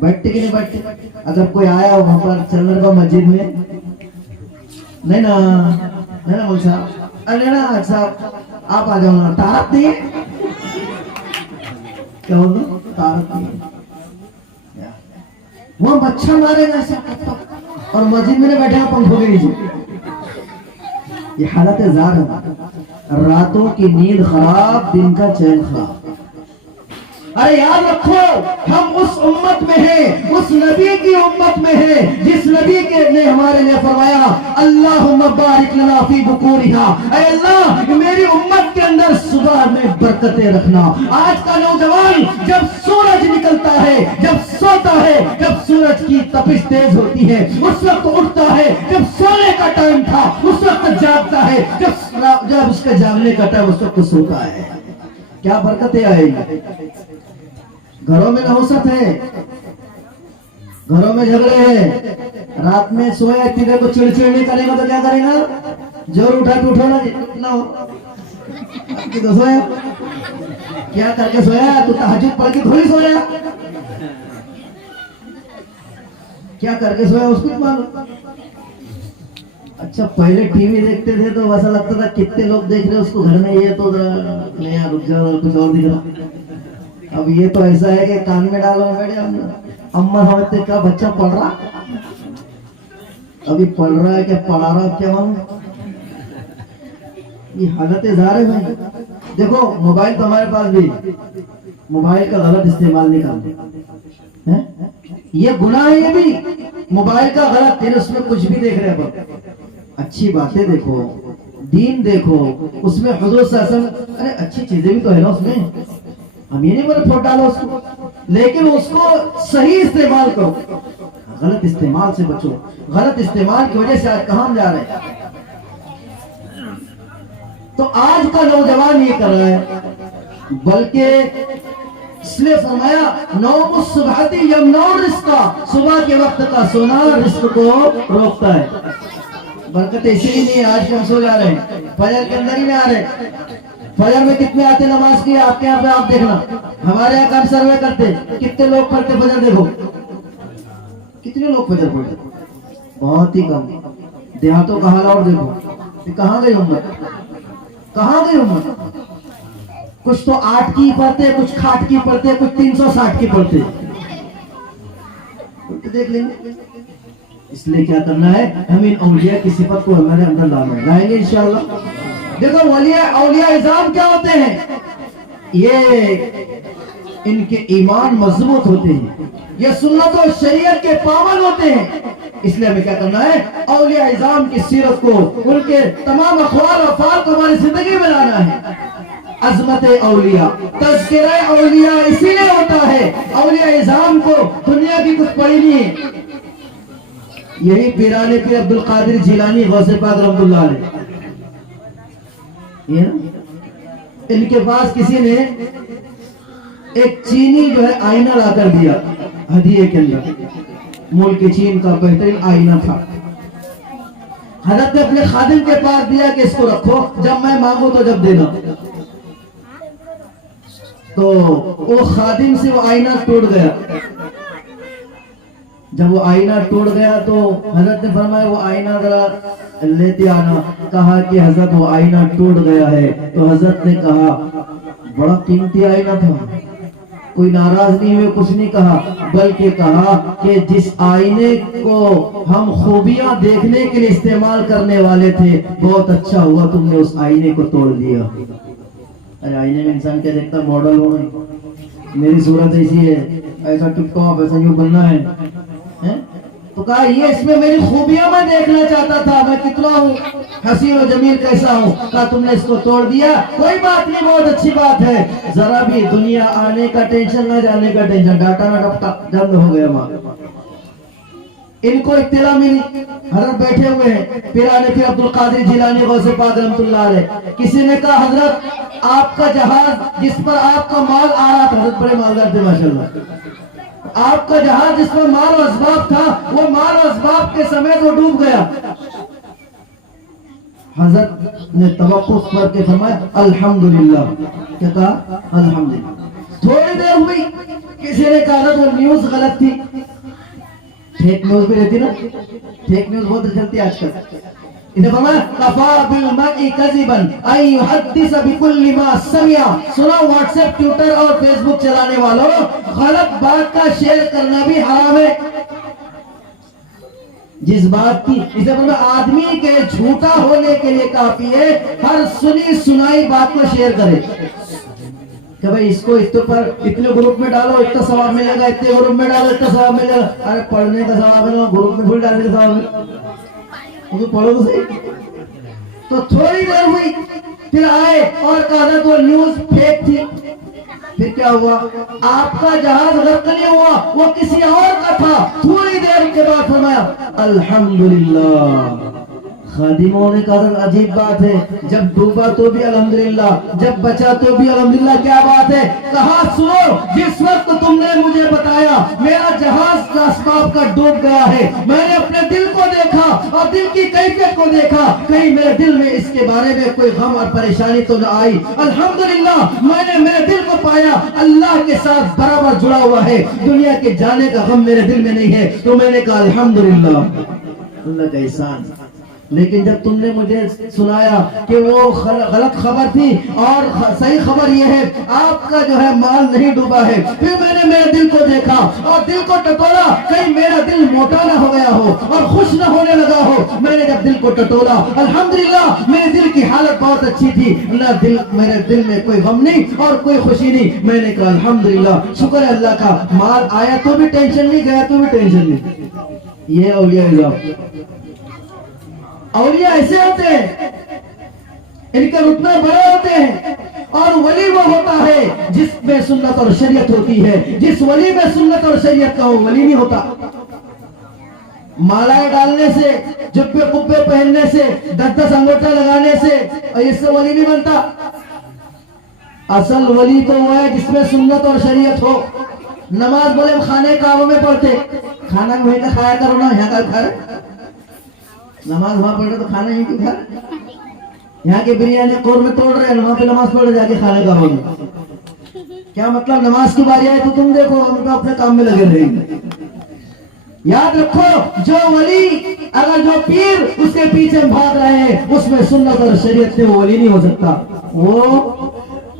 بیٹھتے کہ نہیں بیٹھتے؟ اگر کوئی آیا وہاں پر چلنے کا مسجد میں، نہیں نا مول صاحب، ارے نا صاحب آپ آ جاؤ نا، طاقت نہیں ہے. کیا ہوگا؟ طاقت نہیں ہے. وہاں مچھر مارے گا ایسا اور مسجد میں نہیں بیٹھے گا پنکھوں کے نیچے. یہ حالت زار ہے. راتوں کی نیند خراب، دن کا چین خراب. ارے یاد رکھو ہم اس امت میں ہیں، اس نبی کی امت میں ہیں جس نبی کے نے ہمارے لیے فرمایا اللہم بارک لنا فی بکورہا، اے اللہ میری امت کے اندر صبح میں برکتیں رکھنا. آج کا نوجوان جب سورج نکلتا ہے، جب سوتا ہے، جب سورج کی تپش تیز ہوتی ہے اس وقت اٹھتا ہے، جب سونے کا ٹائم تھا اس وقت جاگتا ہے، جب اس کے جاگنے کا ٹائم اس وقت سوتا ہے. کیا برکتیں آئے گی. گھروں میں نحوست ہے، گھروں میں جھگڑے ہیں. رات میں سویا تیرے کو چڑچڑ نہیں کرے گا تو کیا کرے گا؟ جور اٹھا کے اٹھو نا ہو تو سویا کیا کر کے سویا؟ تو تہجد پڑھ کے تھوڑی سویا، کیا کر کے سویا اس کو معلوم. اچھا پہلے ٹی وی دیکھتے تھے تو ایسا لگتا تھا کتنے لوگ دیکھ رہے اس کو گھر میں، یہ تو رک جاؤ کچھ اور دکھ رہا. اب یہ تو ایسا ہے کہ کان میں ڈالو بیٹھ جاؤ. اما سمجھتے کیا بچہ پڑھ رہا، ابھی پڑھ رہا ہے کیا پڑھا رہا کیا ہوں. یہ حالت زار ہے بھائی. دیکھو موبائل تو ہمارے پاس بھی، موبائل کا غلط استعمال نہیں کرتے. یہ گناہ ہے، یہ بھی موبائل کا غلط ہے، اس میں کچھ بھی دیکھ رہے ہیں، اچھی باتیں دیکھو، دین دیکھو، اس میں حضور صلی اللہ علیہ وسلم، ارے اچھی چیزیں بھی تو ہے نا اس میں، ہم یہ نہیں بولے پھوٹ ڈالو اس کو، لیکن اس کو صحیح استعمال کرو، غلط استعمال سے بچو۔ غلط استعمال کی وجہ سے آج کہاں ہم جا رہے ہیں؟ تو آج کا نوجوان یہ کر رہا ہے، بلکہ اس لیے فرمایا نوم الصبحتی یمنع الرزق، صبح کے وقت کا سونا رزق کو روکتا ہے۔ برکت اسی لیے نہیں ہے، آج کے ہم سو جا رہے ہیں، فجر کے اندر ہی نہیں آ رہے۔ فجر میں کتنے آتے نماز کی؟ آپ کے یہاں پہ آپ دیکھنا، ہمارے یہاں کام سروے کرتے کتنے لوگ پڑھتے فجر؟ دیکھو کتنے لوگ فجر پڑھتے، بہت ہی کم۔ دیہاتوں کا حال اور دیکھو، کہاں گئی امت، کہاں گئی امت؟ کچھ تو 8 کی پڑھتے، کچھ کھاٹ کی پڑھتے، کچھ 360 کی پڑھتے، دیکھ لیں گے۔ اس لیے کیا کرنا ہے، ہم ان اولیاء کی صفت کو ہمارے اندر لانا ہے، لائیں گے انشاءاللہ۔ دیکھو اولیاء اعظام کیا ہوتے ہیں؟ یہ ان کے ایمان مضبوط ہوتے ہیں، یہ سنت و شریعت کے پابند ہوتے ہیں۔ اس لیے ہمیں کیا کرنا ہے، اولیاء اعظام کی سیرت کو، ان کے تمام اقوال و افعال کو ہماری زندگی میں لانا ہے۔ عظمت اولیاء، تذکرہ اولیاء اسی لیے ہوتا ہے، اولیاء اعظام کو دنیا کی کچھ پڑی نہیں ہے۔ یہی پیران پیر عبد القادر جیلانی غوث پاک رحمۃ اللہ علیہ، ان کے پاس کسی نے ایک چینی جو ہے آئینہ لا کر دیا ہدیے کے اندر، ملک چین کا بہترین آئینہ تھا۔ حضرت نے اپنے خادم کے پاس دیا کہ اس کو رکھو، جب میں مانگوں تو جب دینا۔ تو وہ خادم سے وہ آئینہ ٹوٹ گیا۔ جب وہ آئینہ ٹوٹ گیا تو حضرت نے فرمایا وہ آئینہ ذرا لیتے آنا۔ کہا کہ حضرت وہ آئینہ ٹوٹ گیا ہے۔ تو حضرت نے کہا بڑا قیمتی آئینہ تھا، کوئی ناراض نہیں ہوئے، کچھ نہیں کہا، بلکہ کہا کہ جس آئینے کو ہم خوبیاں دیکھنے کے لیے استعمال کرنے والے تھے، بہت اچھا ہوا تم نے اس آئینے کو توڑ دیا۔ ارے آئینے میں انسان کیا دیکھتا، ماڈل ہو میری صورت ایسی ہے، ایسا ٹپ ٹاپ، ایسا یوں بننا ہے۔ تو کہا یہ اس میں میری خوبیاں میں دیکھنا چاہتا تھا، میں کتنا ہوں حسین و جمیل کیسا ہوں۔ کہا تم نے اس کو توڑ دیا، کوئی بات نہیں، بہت اچھی بات ہے، ذرا بھی دنیا آنے کا ٹینشن نہ جانے کا ٹینشن، ڈاٹا نہ ڈپٹا جلد ہو گیا وہاں۔ ان کو اطلاع ملی، حضرت بیٹھے ہوئے ہیں، پیران پیر عبد القادر جیلانی غوث پاک رحمۃ اللہ علیہ۔ کسی نے کہا حضرت آپ کا جہاز جس پر آپ کا مال آ رہا تھا، حضرت بڑے مالدار تھے ماشاءاللہ، آپ کا جہاز جس پر مال و اسباب تھا، وہ مال و اسباب کے سمیت وہ ڈوب گیا۔ حضرت نے توقف کر کے فرمایا الحمدللہ، کیا کہا؟ الحمدللہ۔ تھوڑی دیر ہوئی، کسی نے کہا حضرت وہ نیوز غلط تھی، فیک نیوز بھی رہتی نا، فیک نیوز بہت چلتی ہے آج کل۔ انہیں فرمایا کفا بالمرء کذبا ان یحدث بکل ما سمع۔ سنا واٹس ایپ، ٹویٹر اور فیس بک چلانے والوں، غلط بات کا شیئر کرنا بھی حرام ہے۔ جس بات کی اسے فرمایا آدمی کے جھوٹا ہونے کے لیے کافی ہے ہر سنی سنائی بات کو شیئر کرے، کہ بھئی اس کو اس پر اتنے گروپ میں ڈالو اتنا ثواب ملے گا، اتنے گروپ میں ڈالو اتنا ثواب ملے گا۔ ارے پڑھنے کا ثواب ہے نا، گروپ میں تھوڑی ڈالنے کا ثواب ہے، تو پڑھو تو صحیح۔ تو تھوڑی دیر ہوئی، پھر آئے اور کہا تو نیوز فیک تھی۔ پھر کیا ہوا؟ آپ کا جہاز غرق نہیں ہوا، وہ کسی اور کا تھا۔ تھوڑی دیر کے بعد فرمایا الحمدللہ۔ خادموں نے کہا عجیب بات ہے، جب ڈوبا تو بھی الحمدللہ، جب بچا تو بھی الحمدللہ، کیا بات ہے؟ کہا سنو، جس وقت تم نے مجھے بتایا میرا جہاز اسباب کا ڈوب گیا ہے، میں نے اپنے دل کو دیکھا اور دل کی کیفیت کو دیکھا، کہیں میرے دل میں اس کے بارے میں کوئی غم اور پریشانی تو نہ آئی۔ الحمدللہ، میں نے میرے دل کو پایا اللہ کے ساتھ برابر جڑا ہوا ہے، دنیا کے جانے کا غم میرے دل میں نہیں ہے۔ تو میں نے کہا الحمدللہ، اللہ کا احسان۔ لیکن جب تم نے مجھے سنایا کہ وہ غلط خبر تھی اور صحیح خبر یہ ہے آپ کا جو ہے مال نہیں ڈوبا ہے، پھر میں نے میرے دل کو دیکھا اور دل کو ٹٹولا، کہیں میرا دل موٹا نہ ہو گیا ہو اور خوش نہ ہونے لگا ہو۔ میں نے جب دل کو ٹٹولا، الحمدللہ میرے دل کی حالت بہت اچھی تھی، میرے دل میں کوئی غم نہیں اور کوئی خوشی نہیں۔ میں نے کہا الحمدللہ، شکر ہے اللہ کا، مال آیا تو بھی ٹینشن نہیں، گیا تو بھی ٹینشن نہیں۔ یہ اولیاء اللہ، اولیاء ایسے ہوتے ہیں، ان کے رتبے بڑے ہوتے ہیں۔ اور ولی وہ ہوتا ہے جس میں سنت اور شریعت ہوتی ہے، جس ولی میں سنت اور شریعت کا وہ ولی نہیں ہوتا۔ مالائے ڈالنے سے، جبے قبے پہننے سے، 10 انگوٹھا لگانے سے اس سے ولی نہیں بنتا۔ اصل ولی تو وہ ہے جس میں سنت اور شریعت ہو۔ نماز بولے خانے کعبہ میں پڑھتے، کھانا وہیں کا کھایا کرو نا، یہاں کا کھا رہے، نماز وہاں پڑھ رہے تو کھانا یہیں کیوں کھا رہے؟ یہاں کے بریانی قورمے توڑ رہے ہیں، وہاں پہ نماز پڑھ رہے جا کے کھانے کا ہوگا۔ کیا مطلب؟ نماز کی باری آئے تو تم دیکھو، ہم تو اپنے کام میں لگے رہیں گے۔ یاد رکھو، جو ولی اگر جو پیر اس کے پیچھے بھاگ رہے ہیں، اس میں سنت اور شریعت سے وہ ولی نہیں ہو سکتا۔ وہ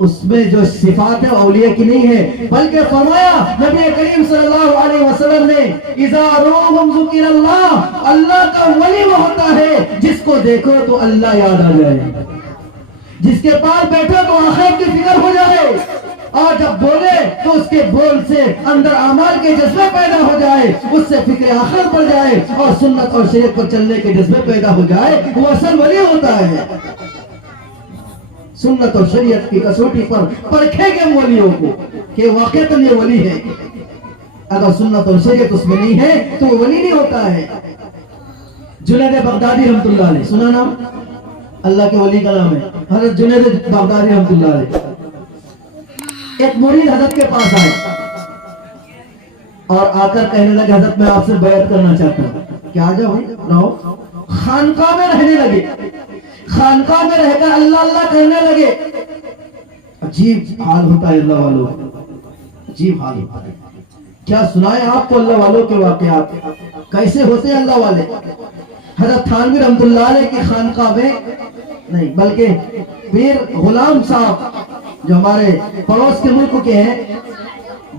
اس میں جو صفات ہے اولیاء کی نہیں ہے، بلکہ فرمایا نبی کریم صلی اللہ علیہ وسلم نے، اذا روحم ذکر اللہ، اللہ کا ولی وہ ہوتا ہے جس کو دیکھو تو اللہ یاد آ جائے، جس کے پاس بیٹھو تو آخرت کی فکر ہو جائے، اور جب بولے تو اس کے بول سے اندر اعمال کے جذبے پیدا ہو جائے، اس سے فکر آخرت بڑھ جائے اور سنت اور شریعت پر چلنے کے جذبے پیدا ہو جائے، وہ اصل ولی ہوتا ہے۔ سنت اور شریعت کی کسوٹی پر پرکھیں گے ولیوں کو کہ واقعتاً یہ ولی ہے۔ اگر سنت اور شریعت اس میں نہیں ہے تو وہ ولی نہیں ہوتا ہے۔ جنید بغدادی رحمت اللہ علیہ، سنا نام؟ اللہ کے ولی کا نام ہے حضرت جنید بغدادی رحمت اللہ علیہ۔ ایک مرید حضرت کے پاس آئے اور آ کر کہنے لگے حضرت میں آپ سے بیعت کرنا چاہتا ہوں۔ کیا جاؤ رہو؟ خانقاہ میں رہنے لگے، خانقاہ میں رہ کر اللہ اللہ کہنے لگے۔ عجیب حال ہوتا ہے اللہ والوں، عجیب حال ہوتا ہے۔ کیا سنائے آپ کو اللہ والوں کے واقعات، کیسے ہوتے ہیں اللہ والے۔ حضرت تھانوی رحمت اللہ علیہ کی خانقاہ میں نہیں، بلکہ پیر غلام صاحب جو ہمارے پڑوس کے ملک کے ہیں،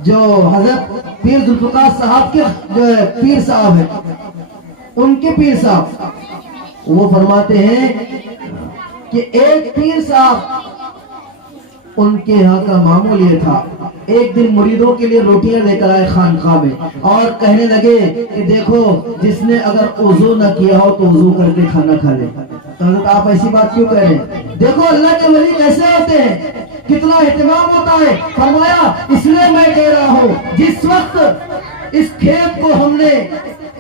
جو حضرت پیر ذوالفقار صاحب کے جو پیر صاحب ہیں، ان کے پیر صاحب وہ فرماتے ہیں کہ ایک پیر صاحب ان کے یہاں کا معمول یہ تھا، ایک دن مریدوں کے لیے روٹیاں لے کر آئے خانقاہ میں اور کہنے لگے کہ دیکھو جس نے اگر وضو نہ کیا ہو تو وضو کر کے کھانا کھا لے۔ تو حضرت آپ ایسی بات کیوں کہہ رہے ہیں؟ دیکھو اللہ کے ولی کیسے ہوتے ہیں، کتنا اہتمام ہوتا ہے۔ فرمایا اس لیے میں کہہ رہا ہوں جس وقت اس کھیت کو ہم نے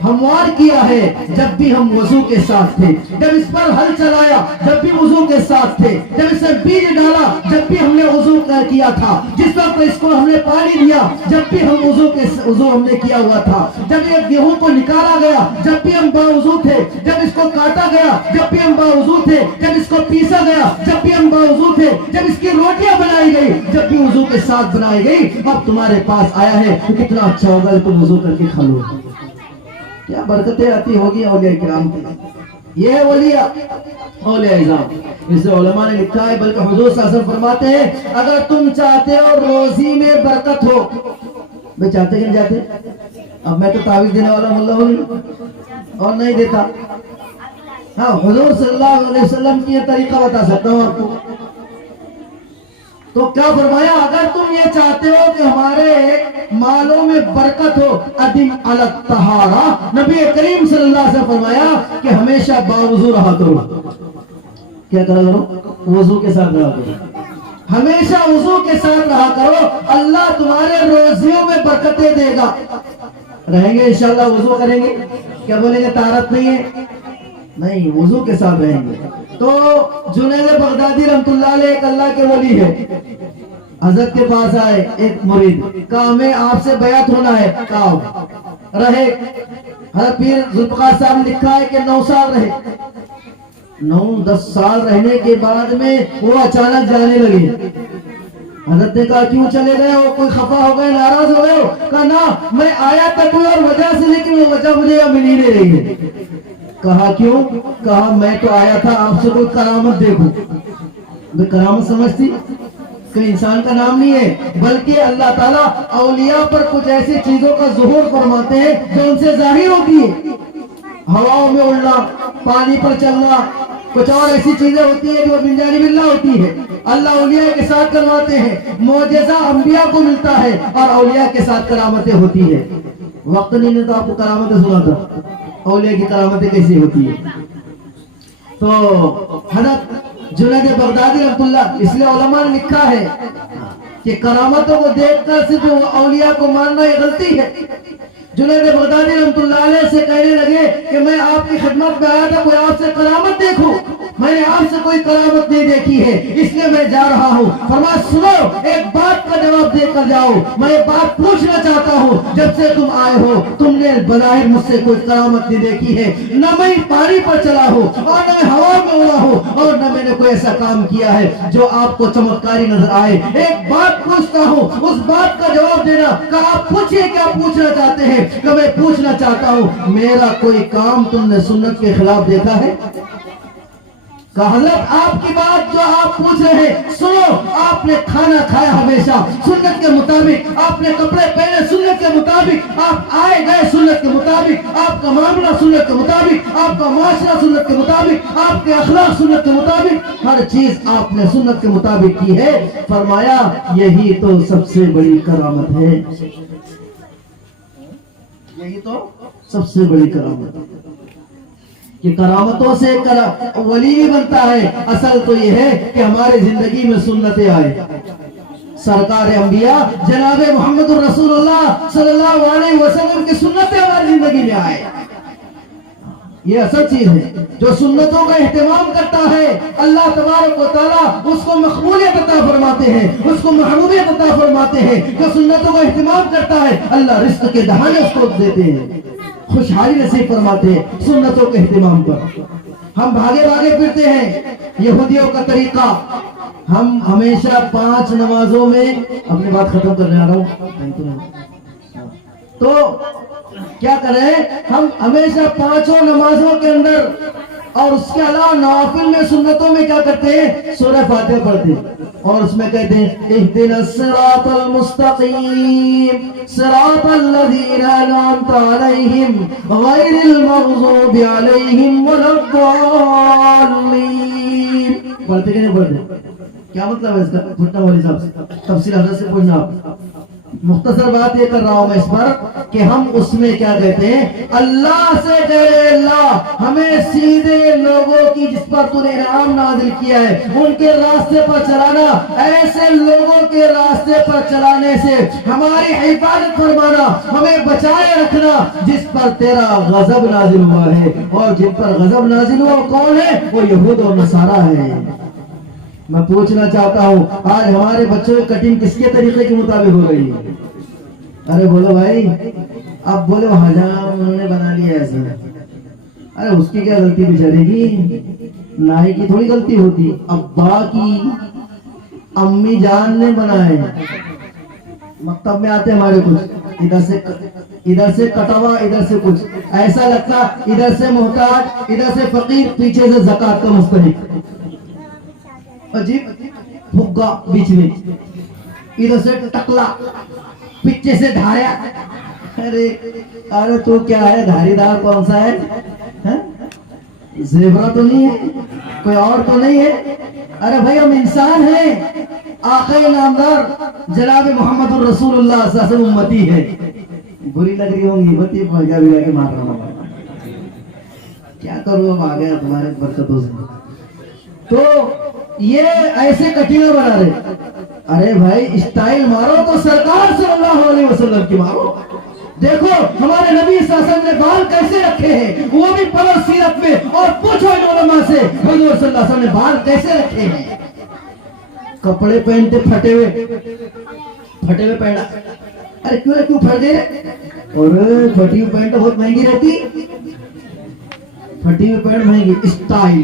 ہموار کیا ہے جب بھی ہم وضو کے ساتھ تھے، جب اس پر ہل چلایا جب بھی وضو کے ساتھ تھے، جب اس میں بیج ڈالا جب بھی ہم نے وضو کیا تھا، جس وقت اس کو ہم نے پانی دیا جب بھی ہم وضو ہم نے کیا ہوا تھا، جب یہ گیہوں کو نکالا گیا جب بھی ہم باوضو تھے، جب اس کو کاٹا گیا جب بھی ہم باوضو تھے، جب اس کو پیسا گیا جب بھی ہم باوضو تھے، جب اس کی روٹیاں بنائی گئی جب بھی وضو کے ساتھ بنائی گئی۔ اب تمہارے پاس آیا ہے تو کتنا اچھا ہوگا تم وضو کر کے کھا لو، کیا برکتیں آتی ہوگی اولیاء کرام کی۔ یہ اولیاء اعظام، اسے علماء نے لکھا ہے، بلکہ حضور صلی اللہ علیہ وسلم فرماتے ہیں اگر تم چاہتے ہو روزی میں برکت ہو، میں چاہتے کہ نہیں چاہتے؟ اب میں تو تعویذ دینے والا ملا ہوں اور نہیں دیتا، ہاں حضور صلی اللہ علیہ وسلم کی یہ طریقہ بتا سکتا ہوں آپ کو۔ تو کیا فرمایا اگر تم یہ چاہتے ہو کہ ہمارے مالوں میں برکت ہو، ادم علی الطہارہ، نبی کریم صلی اللہ علیہ وسلم فرمایا کہ ہمیشہ باوضو رہا کرو۔ کیا کرا کرو؟ وضو کے ساتھ رہا کرو، ہمیشہ وضو کے ساتھ رہا کرو، اللہ تمہارے روزیوں میں برکتیں دے گا۔ رہیں گے انشاءاللہ وضو کریں گے، کیا بولیں گے طہارت نہیں ہے؟ نہیں، وضو کے ساتھ رہیں گے۔ تو جنید بغدادی رحمت اللہ علیہ ایک اللہ کے ولی ہے، حضرت کے پاس آئے ایک مرید، کہا ہمیں آپ سے بیعت ہونا ہے، کہا رہے۔ حضرت پیر ذوالفقار صاحب نے لکھا ہے کہ 9 سال رہے، 9-10 سال رہنے کے بعد میں وہ اچانک جانے لگے۔ حضرت نے کہا کیوں چلے گئے ہو؟ کوئی خفا ہو گئے، ناراض ہو گئے ہو؟ کہا نا، میں آیا تھا کوئی اور وجہ سے، لیکن وہ وجہ مجھے اب مل ہی نہیں رہی ہے۔ کہا کیوں؟ کہا میں تو آیا تھا آپ سے کوئی کرامت دیکھو. میں کرامت سمجھتی کوئی انسان کا نام نہیں ہے، بلکہ اللہ تعالیٰ اولیاء پر کچھ ایسی چیزوں کا ظہور فرماتے ہیں جو ان سے ظاہر ہوتی ہے. ہواؤں میں اڑنا، پانی پر چلنا، کچھ اور ایسی چیزیں ہوتی ہیں جو من جانب اللہ ہوتی ہے. اللہ اولیاء کے ساتھ کرواتے ہیں. معجزہ انبیاء کو ملتا ہے اور اولیاء کے ساتھ کرامتیں ہوتی ہے. وقت نہیں تو آپ کو کرامتیں سنا تھا اولیاء کی کرامتیں کیسی ہوتی ہے. تو حضرت جنید بغدادی رحمۃ اللہ، اس لیے علماء نے لکھا ہے کہ کرامتوں کو دیکھ کر صرف اولیاء کو ماننا یہ غلطی ہے. جنید بغدادی رحمۃ اللہ علیہ سے کہنے لگے کہ میں آپ کی خدمت میں آیا تھا، کوئی آپ سے کرامت دیکھوں. میں نے آپ سے کوئی کرامت نہیں دیکھی ہے، اس لیے میں جا رہا ہوں. فرمایا سنو، ایک بات کا جواب دے کر جاؤ. میں ایک بات پوچھنا چاہتا ہوں، جب سے تم آئے ہو تم نے بظاہر مجھ سے کوئی کرامت نہیں دیکھی ہے. نہ میں پانی پر چلا ہوں اور نہ میں ہوا میں اڑا ہوں اور نہ میں نے کوئی ایسا کام کیا ہے جو آپ کو چمتکاری نظر آئے. ایک بات پوچھتا ہوں، اس بات کا جواب دینا. کہ آپ پوچھئے کیا پوچھنا چاہتے ہیں. کہ میں پوچھنا چاہتا ہوں میرا کوئی کام تم نے سنت کے خلاف دیکھا ہے؟ کہ حضرت آپ کی بات جو آپ پوچھ رہے ہیں سنو، آپ نے کھانا کھایا ہمیشہ سنت کے مطابق، آپ نے کپڑے پہنے سنت کے مطابق، آپ آئے گئے سنت کے مطابق، آپ کا معاملہ سنت کے مطابق، آپ کا معاشرہ سنت کے مطابق، آپ کے اخلاق سنت کے مطابق، ہر چیز آپ نے سنت کے مطابق کی ہے. فرمایا یہی تو سب سے بڑی کرامت ہے. یہی تو سب سے بڑی کرامت ہے کہ کرامتوں سے ولی بھی بنتا ہے. اصل تو یہ ہے کہ ہمارے زندگی میں سنتیں آئے. سرکار انبیاء جناب محمد الرسول اللہ صلی اللہ علیہ وسلم کی سنتیں ہماری زندگی میں آئے. یہ اصل چیز ہے. جو سنتوں کا اہتمام کرتا ہے اللہ تبارک و تعالیٰ اس کو مقبولیت عطا فرماتے ہیں، اس کو محبوبیت عطا فرماتے ہیں. جو سنتوں کا اہتمام کرتا ہے اللہ رزق کے دہانے اس کو دیتے ہیں، خوشحالی نصیب فرماتے ہیں. سنتوں کے اہتمام پر ہم بھاگے بھاگے پھرتے ہیں. یہودیوں کا طریقہ، ہم ہمیشہ 5 نمازوں میں، اپنی بات ختم کرنے آ رہا ہوں تو کیا کریں، ہم ہمیشہ 5 نمازوں کے اندر اور اس کے علاوہ نوافل میں سنتوں میں کیا کرتے ہیں، سورہ فاتحہ پڑھتے ہیں اور اس میں کہتے ہیں اہدنا الصراط المستقیم صراط الذین انعمت علیہم غیر المغضوب علیہم ولا الضالین. پڑھتے کہ نہیں پڑھتے؟ کیا مطلب ہے اس کا؟ پھٹنا والی صاحب سے تفسیر حضرت سے پوچھنا. آپ مختصر بات یہ کر رہا ہوں میں اس پر کہ ہم اس میں کیا کہتے ہیں، اللہ سے کہے اللہ ہمیں سیدھے لوگوں کی جس پر تو نے انعام نازل کیا ہے ان کے راستے پر چلانا، ایسے لوگوں کے راستے پر چلانے سے ہماری حفاظت فرمانا، ہمیں بچائے رکھنا جس پر تیرا غضب نازل ہوا ہے. اور جن پر غضب نازل ہوا کون ہے؟ وہ یہود اور نصارہ ہے. میں پوچھنا چاہتا ہوں آج ہمارے بچوں کی کٹنگ کس کے طریقے کے مطابق ہو رہی ہے؟ ارے بولو بھائی، اب بولے وہاں جہاں انہوں نے بنا لیا ایسا. ارے اس کی کیا غلطی بیچارے کی؟ نائی کی تھوڑی غلطی ہوتی، ابا کی، امی جان نے بنائے. مکتب میں آتے ہمارے کچھ ادھر سے کٹا ہوا، ادھر سے کچھ ایسا لگتا، ادھر سے محتاج، ادھر سے فقیر، پیچھے سے زکات کا مستحق. عجیب بھگا بیچ میں، ادھر سے ٹکلا، پیچھے سے دھایا. ارے تو کیا ہے، دھاری دار کون سا ہے؟ زیبرا تو نہیں ہے، کوئی اور تو نہیں ہے. ارے بھائی ہم انسان ہیں. آقا نامدار جناب محمد الرسول اللہ صلی اللہ علیہ وسلم امتی ہے. بری لگ رہی ہوں گی بتی پہنچا بھی کے مار رہا ہوں، کیا کروں، اب آ گیا تمہارے برکتوں سے. تو یہ ایسے کٹیاں بنا رہے. ارے بھائی اسٹائل مارو تو سرکار صلی اللہ علیہ وسلم کی مارو. دیکھو ہمارے نبی صلی اللہ علیہ وسلم نے بال کیسے رکھے ہیں، وہ بھی پڑھو سیرت میں اور پوچھو ان علماء سے حضور صلی اللہ علیہ وسلم نے بال کیسے رکھے ہیں. کپڑے پہنتے پھٹے ہوئے پہنا. ارے کیوں پھٹ گئے؟ اور پھٹی ہوئی پینٹ بہت مہنگی رہتی، پھٹی ہوئی پینٹ مہنگی. اسٹائل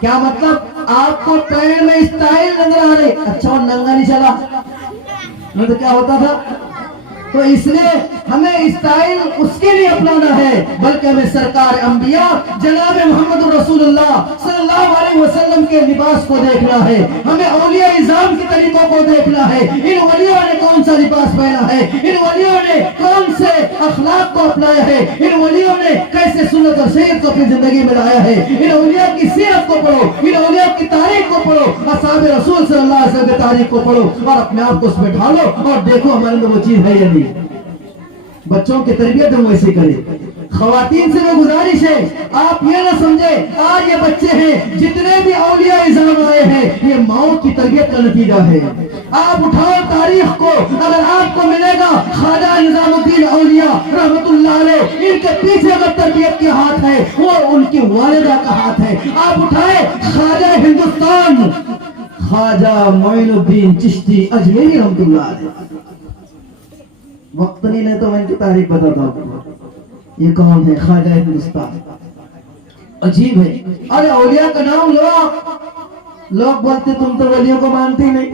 کیا مطلب؟ آپ کو پینٹ میں اسٹائل نظر آ رہی. اچھا اور ننگا نہیں چلا، نہیں تو کیا ہوتا تھا؟ تو اس لیے ہمیں اسٹائل اس کے لیے اپنانا ہے، بلکہ ہمیں سرکار انبیاء جناب محمد رسول اللہ صلی اللہ علیہ وسلم کے لباس کو دیکھنا ہے، ہمیں اولیاء اعظام کے طریقوں کو دیکھنا ہے، ان ولیوں نے کون سا لباس پہنا ہے، ان ولیوں نے کون سے اخلاق کو اپنایا ہے، ان ولیوں نے کیسے سنت اور سیرت کو اپنی زندگی میں لایا ہے۔ ان اولیاء کی سیرت کو پڑھو، ان اولیاء کی تاریخ کو پڑھو، اصحاب رسول صلی اللہ علیہ وسلم کی تاریخ کو پڑھو اور اپنے آپ کو اس میں ڈھالو اور دیکھو ہمارے اندر وہ چیز ہے یا نہیں۔ بچوں کی تربیت ہم ویسے کریں۔ خواتین سے میں گزارش ہے، آپ یہ نہ سمجھیں آج یہ بچے ہیں جتنے بھی اولیاء اعظام آئے ہیں یہ ماؤں کی تربیت کا نتیجہ ہے۔ آپ اٹھاؤ تاریخ کو، اگر آپ کو ملے گا خواجہ نظام الدین اولیاء رحمت اللہ علیہ، ان کے پیچھے اگر تربیت کے ہاتھ ہے وہ ان کی والدہ کا ہاتھ ہے۔ آپ اٹھائے خواجہ ہندوستان خواجہ معین الدین چشتی اجمیری رحمت اللہ علیہ، وقت نہیں لے تو میں ان کی تاریخ بتاتا ہوں۔ یہ کون ہے؟ خواجہ ہندوستان، عجیب ہے۔ ارے اولیاء کا نام لوگ بولتے تم تو ولیوں کو مانتے نہیں،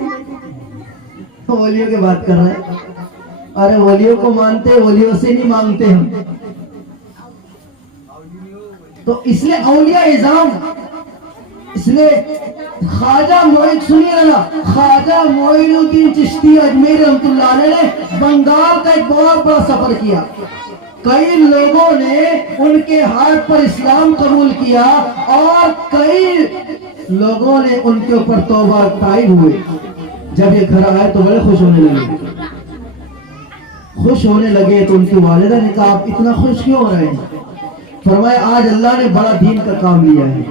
ولیوں کی بات کر رہے ہیں۔ ارے ولیوں کو مانتے، ولیوں سے نہیں مانگتے ہم۔ تو اس لیے اولیاء اعظام، اس لیے خواجہ معین، سنیے نا، خواجہ معین الدین چشتی اجمیری رحمت اللہ علیہ نے بنگال کا ایک بہت بڑا سفر کیا۔ کئی لوگوں نے ان کے ہاتھ پر اسلام قبول کیا اور کئی لوگوں نے ان کے اوپر توبہ طائب ہوئے۔ جب یہ گھر آئے تو بڑے خوش ہونے لگے تو ان کی والدہ نے کہا آپ اتنا خوش کیوں ہو رہے ہیں؟ فرمایا آج اللہ نے بڑا دین کا کام لیا ہے۔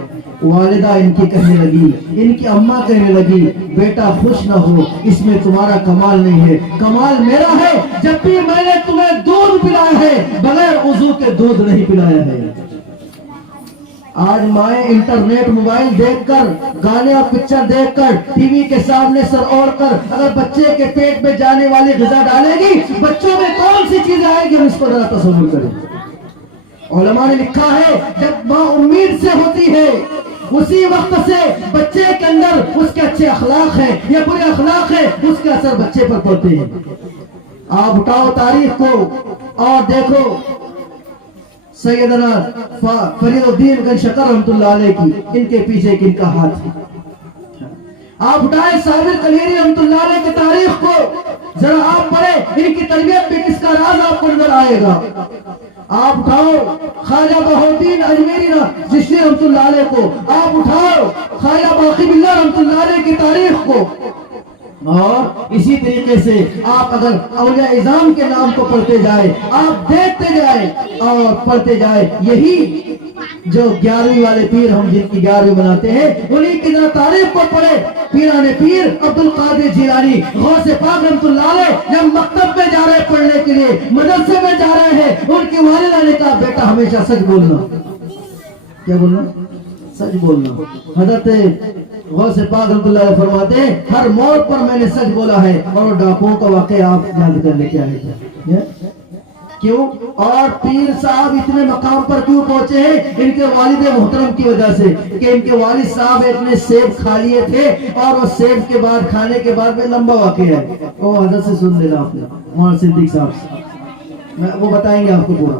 والدہ ان کی کہنے لگی، ان کی اماں کہنے لگی بیٹا خوش نہ ہو، اس میں تمہارا کمال نہیں ہے، کمال میرا ہے، جب بھی میں نے تمہیں دودھ پلایا ہے بغیر وضو کے دودھ نہیں پلایا ہے۔ آج مائیں انٹرنیٹ موبائل دیکھ کر، گانے اور پکچر دیکھ کر، ٹی وی کے سامنے سر اوڑھ کر اگر بچے کے پیٹ میں جانے والی غذا ڈالے گی، بچوں میں کون سی چیزیں آئے گی ہم اس کو ذرا تصور کریں۔ علماء نے لکھا ہے جب ماں امید سے ہوتی ہے اسی وقت سے بچے کے اندر اس کے اچھے اخلاق ہیں یا برے اخلاق ہیں، اس کا اثر بچے پر پڑتے ہیں۔ آپ اٹھاؤ تاریخ کو اور دیکھو سیدنا فرید الدین گنج شکر رحمت اللہ علیہ کی، ان کے پیچھے کن کا ہاتھ ہے۔ آپ اٹھائے صابر کلیری رحمت اللہ علیہ کی تاریخ کو، ذرا آپ پڑھیں ان کی تربیت میں کس کا راز آپ کو نظر آئے گا۔ آپ اٹھاؤ خواجہ بہاؤالدین اجمیری چشتی رحمت اللہ علیہ کو، آپ اٹھاؤ خواجہ باقی باللہ رحمت اللہ علیہ کی تاریخ کو، اور اسی طریقے سے آپ اگر اولیاء اعظام کے نام کو پڑھتے جائے، آپ دیکھتے جائے اور پڑھتے جائے، یہی جو 11ویں والے پیر ہم جن کی 11ویں بناتے ہیں انہی کی ذرا تاریخ کو پڑھے۔ پیران پیر عبد القادر جیلانی غوث پاک رحمت اللہ علیہ جب مکتب میں جا رہے پڑھنے کے لیے، مدرسے میں جا رہے ہیں، ان کی والدہ نے کہا بیٹا ہمیشہ سچ بولنا۔ کیا بولنا؟ سچ بولنا۔ حضرت غوث پاک رحمت اللہ علیہ فرماتے ہیں ہر موڑ پر میں نے سچ بولا ہے، اور ڈاکوؤں کا واقعہ آپ یاد کر لے کے آئے تھے۔ کیوں؟ اور پیر صاحب اتنے مقام پر کیوں پہنچے ہیں؟ ان کے والد محترم کی وجہ سے، کہ ان کے والد صاحب ایک نے سیب کھا لیے تھے اور وہ سیب کے بعد کھانے کے بعد میں لمبا واقعہ ہے، وہ حضرت سے سن لینا آپ نے، مولانا صدیق صاحب سے وہ بتائیں گے آپ کو پورا۔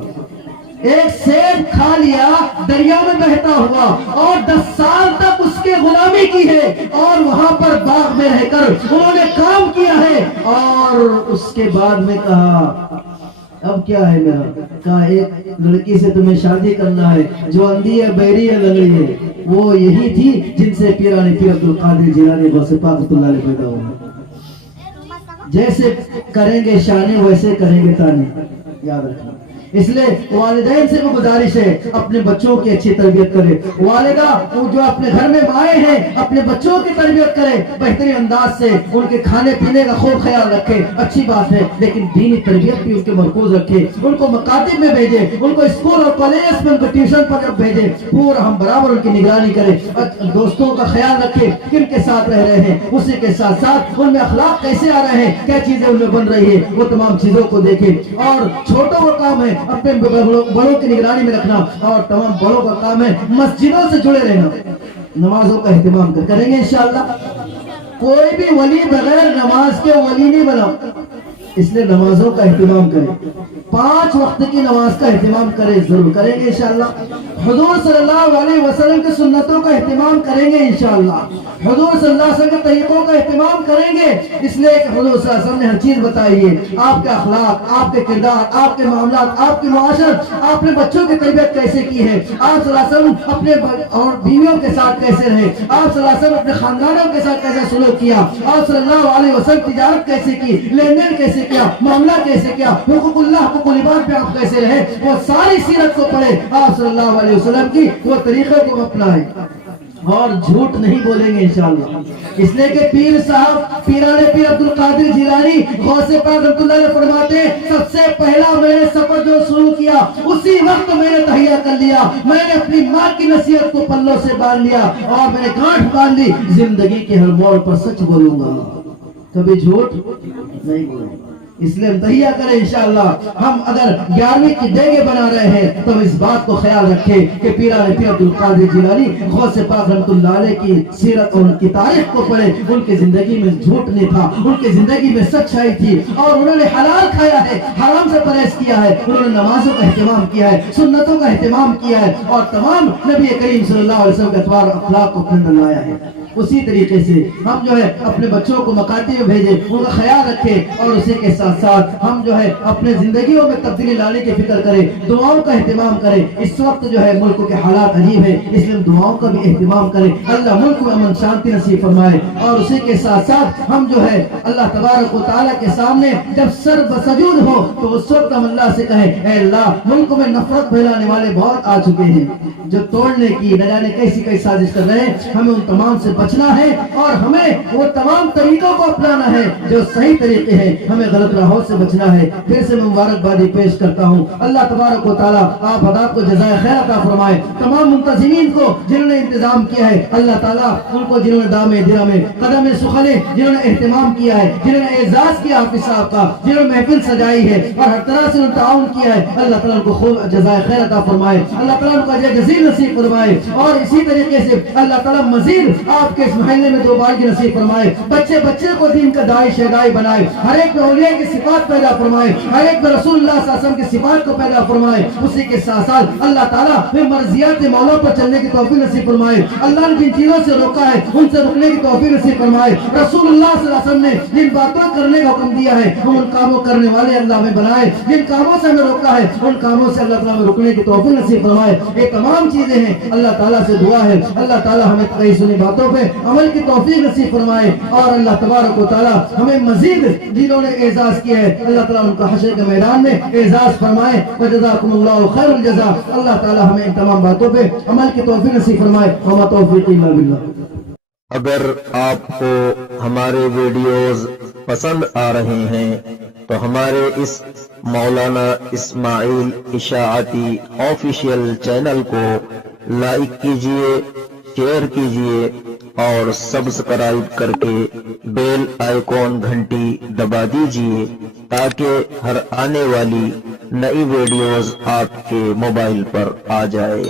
ایک سیب کھا لیا، دریا میں بہتا ہوا، اور 10 سال تک اس کے غلامی کی ہے، اور وہاں پر باغ میں رہ کر انہوں نے کام کیا ہے، اور اس کے بعد میں کہا اب کیا ہے میرا؟ کہا ایک لڑکی سے تمہیں شادی کرنا ہے جو اندھی ہے، بہری ہے، لنگڑی ہے، وہ یہی تھی جن سے پیران پیر عبد القادر جیلانی غوث پاک رحمت اللہ علیہ پیدا ہوئے۔ جیسے کریں گے شانے ویسے کریں گے تانے، یاد رکھنا۔ اس لیے والدین سے بھی گزارش ہے اپنے بچوں کی اچھی تربیت کرے۔ والدہ جو اپنے گھر میں مائیں ہیں اپنے بچوں کی تربیت کرے بہترین انداز سے، ان کے کھانے پینے کا خوب خیال رکھے، اچھی بات ہے، لیکن دینی تربیت بھی ان کے مرکوز رکھے، ان کو مکاتب میں بھیجے، ان کو اسکول اور کالجز میں ان کو ٹیوشن پر جب بھیجے، پورا ہم برابر ان کی نگرانی کرے، دوستوں کا خیال رکھے کن کے ساتھ رہ رہے ہیں، اسی کے ساتھ ساتھ ان میں اخلاق کیسے آ رہے ہیں، کیا چیزیں ان میں بن رہی ہے، وہ تمام چیزوں کو دیکھے۔ اور چھوٹوں کا کام ہے اپنے بڑوں کی نگرانی میں رکھنا، اور تمام بڑوں کا کام ہے مسجدوں سے جڑے رہنا، نمازوں کا اہتمام کریں گے انشاءاللہ۔ کوئی بھی ولی بغیر نماز کے ولی نہیں بنا۔ اس لیے نمازوں کا اہتمام کریں، 5 وقت کی نماز کا اہتمام کریں، ضرور کریں گے انشاءاللہ۔ حضور صلی اللہ علیہ وسلم کی سنتوں کا اہتمام کریں گے انشاءاللہ، حضور صلی اللہ علیہ وسلم کے طریقوں کا اہتمام کریں گے، اس لیے کہ حضور صلی اللہ علیہ وسلم نے ہر چیز بتائی ہے، آپ کے اخلاق، آپ کے کردار، آپ کے معاملات، آپ کی معاشرت، آپ نے بچوں کی تربیت کیسے کی ہے، آپ صلی اللہ علیہ وسلم اپنے اور بیویوں کے ساتھ کیسے رہے، آپ صلی اللہ علیہ وسلم اپنے خاندانوں کے ساتھ کیسے سلوک کیا، آپ صلی اللہ علیہ وسلم تجارت کیسے کی، لین دین کیسے کیا، معاملہ کیسے کیا، حقوق اللہ، حقوق العباد پہ آپ کیسے رہے، وہ ساری سیرت کو پڑھے، آپ صلی اللہ علیہ وسلم کی وہ طریقے کو اپنائیں اور جھوٹ نہیں بولیں گے انشاءاللہ۔ اس لیے کہ پیر صاحب پیران پیر عبد القادر جیلانی غوث پاک رحمۃ اللہ علیہ فرماتے ہیں، سب سے پہلا میں نے سفر جو شروع کیا اسی وقت میں نے تہیہ کر لیا، میں نے اپنی ماں کی نصیحت کو پلوں سے باندھ لیا اور میں نے گانٹھ باندھ لی، زندگی کے ہر موڑ پر سچ بولوں گا، کبھی جھوٹ نہیں بولوں گا۔ اس لیے ہم تہیہ کریں انشاءاللہ۔ ہم اگر 11ویں کی دیگیں بنا رہے ہیں تو اس بات کو خیال رکھیں کہ پیران پیر عبد القادر جیلانی غوث پاک رحمۃ اللہ علیہ کی سیرت اور ان کی تاریخ کو پڑھیں، ان کی زندگی میں جھوٹ نہیں تھا، ان کی زندگی میں سچائی تھی، اور انہوں نے حلال کھایا ہے، حرام سے پرہیز کیا ہے، انہوں نے نمازوں کا اہتمام کیا ہے، سنتوں کا اہتمام کیا ہے، اور تمام نبی کریم صلی اللہ علیہ وسلم کے اطوار اخلاق کو اپنے اندر لایا ہے۔ اسی طریقے سے ہم جو ہے اپنے بچوں کو مکاتب میں بھیجیں، ان کا خیال رکھیں، اور اسی کے ساتھ ساتھ ہم جو ہے اپنے زندگیوں میں تبدیلی لانے کی فکر کریں، دعاؤں کا اہتمام کریں۔ اس وقت جو ہے ملک کے حالات عجیب ہیں، اس لیے دعاؤں کا بھی اہتمام کریں، اللہ ملک میں امن شانتی نصیب فرمائے۔ اور اسی کے ساتھ ساتھ ہم جو ہے اللہ تبارک و تعالیٰ کے سامنے جب سر بسجود ہو تو اس وقت ہم اللہ سے کہیں، اے اللہ ملک میں نفرت پھیلانے والے بہت آ چکے ہیں، جو توڑنے کی نہ جانے کیسی کیسی سازش کر رہے ہیں، ہمیں ان تمام سے بچنا ہے، اور ہمیں وہ تمام طریقوں کو اپنانا ہے جو صحیح طریقے ہیں، ہمیں غلط راہوں سے بچنا ہے۔ پھر سے میں مبارکبادی پیش کرتا ہوں، اللہ تبارک و تعالیٰ آپ حضرات کو جزائے خیر عطا فرمائے، تمام منتظمین کو جنہوں نے انتظام کیا ہے اللہ تعالیٰ ان کو، جنہوں نے دامے درہمے قدم سخنے جنہوں نے اہتمام کیا ہے، جنہوں نے اعزاز کیا حافظ صاحب کا، جنہوں نے محفل سجائی ہے اور ہر طرح سے تعاون کیا ہے، اللہ تعالیٰ ان کو خوب جزائے خیر عطا فرمائے، اللہ تعالیٰ ان کو اجر جزیل نصیب فرمائے، اور اسی طریقے سے اللہ تعالیٰ مزید آپ کے اس محلے میں 2 بار کی نصیب فرمائے، بچے بچے کو دین کا داعی شہدائی بنائے، ہر ایک میں اولیاء کی صفات پیدا فرمائے، ہر ایک میں رسول اللہ صلی اللہ علیہ وسلم کی صفات کو پیدا فرمائے، اسی کے ساتھ ساتھ اللہ تعالیٰ ہمیں مرضیات مولا پر چلنے کی توفیق نصیب فرمائے، اللہ نے جن چیزوں سے روکا ہے ان سے رکنے کی توفیق نصیب فرمائے، رسول اللہ صلی اللہ علیہ وسلم نے جن باتوں کرنے کا حکم دیا ہے ہم ان کاموں کرنے والے اللہ ہمیں بنائے، جن کاموں سے ہمیں روکا ہے ان کاموں سے اللہ تعالیٰ ہمیں رکنے کی توفیق نصیب فرمائے۔ یہ تمام چیزیں ہیں، اللہ تعالیٰ سے دعا ہے اللہ تعالیٰ ہمیں کئی سنی باتوں پہ عمل کی توفیق نصیب فرمائے، اور اللہ تبارک و تعالیٰ ہمیں مزید جنہوں نے اعزاز کیا ہے اللہ تعالیٰ ان کا حشر کے میدان میں اعزاز فرمائے، وجزاکم اللہ خیر الجزا۔ اللہ تعالیٰ ہمیں ان تمام باتوں پہ عمل کی توفیق نصیب فرمائے، وما توفیقی الا باللہ۔ اگر آپ کو ہمارے ویڈیوز پسند آ رہے ہیں تو ہمارے اس مولانا اسماعیل اشاعتی آفیشیل چینل کو لائک کیجئے، شیئر کیجئے اور سبسکرائب کر کے بیل آئیکن گھنٹی دبا دیجئے تاکہ ہر آنے والی نئی ویڈیوز آپ کے موبائل پر آ جائے۔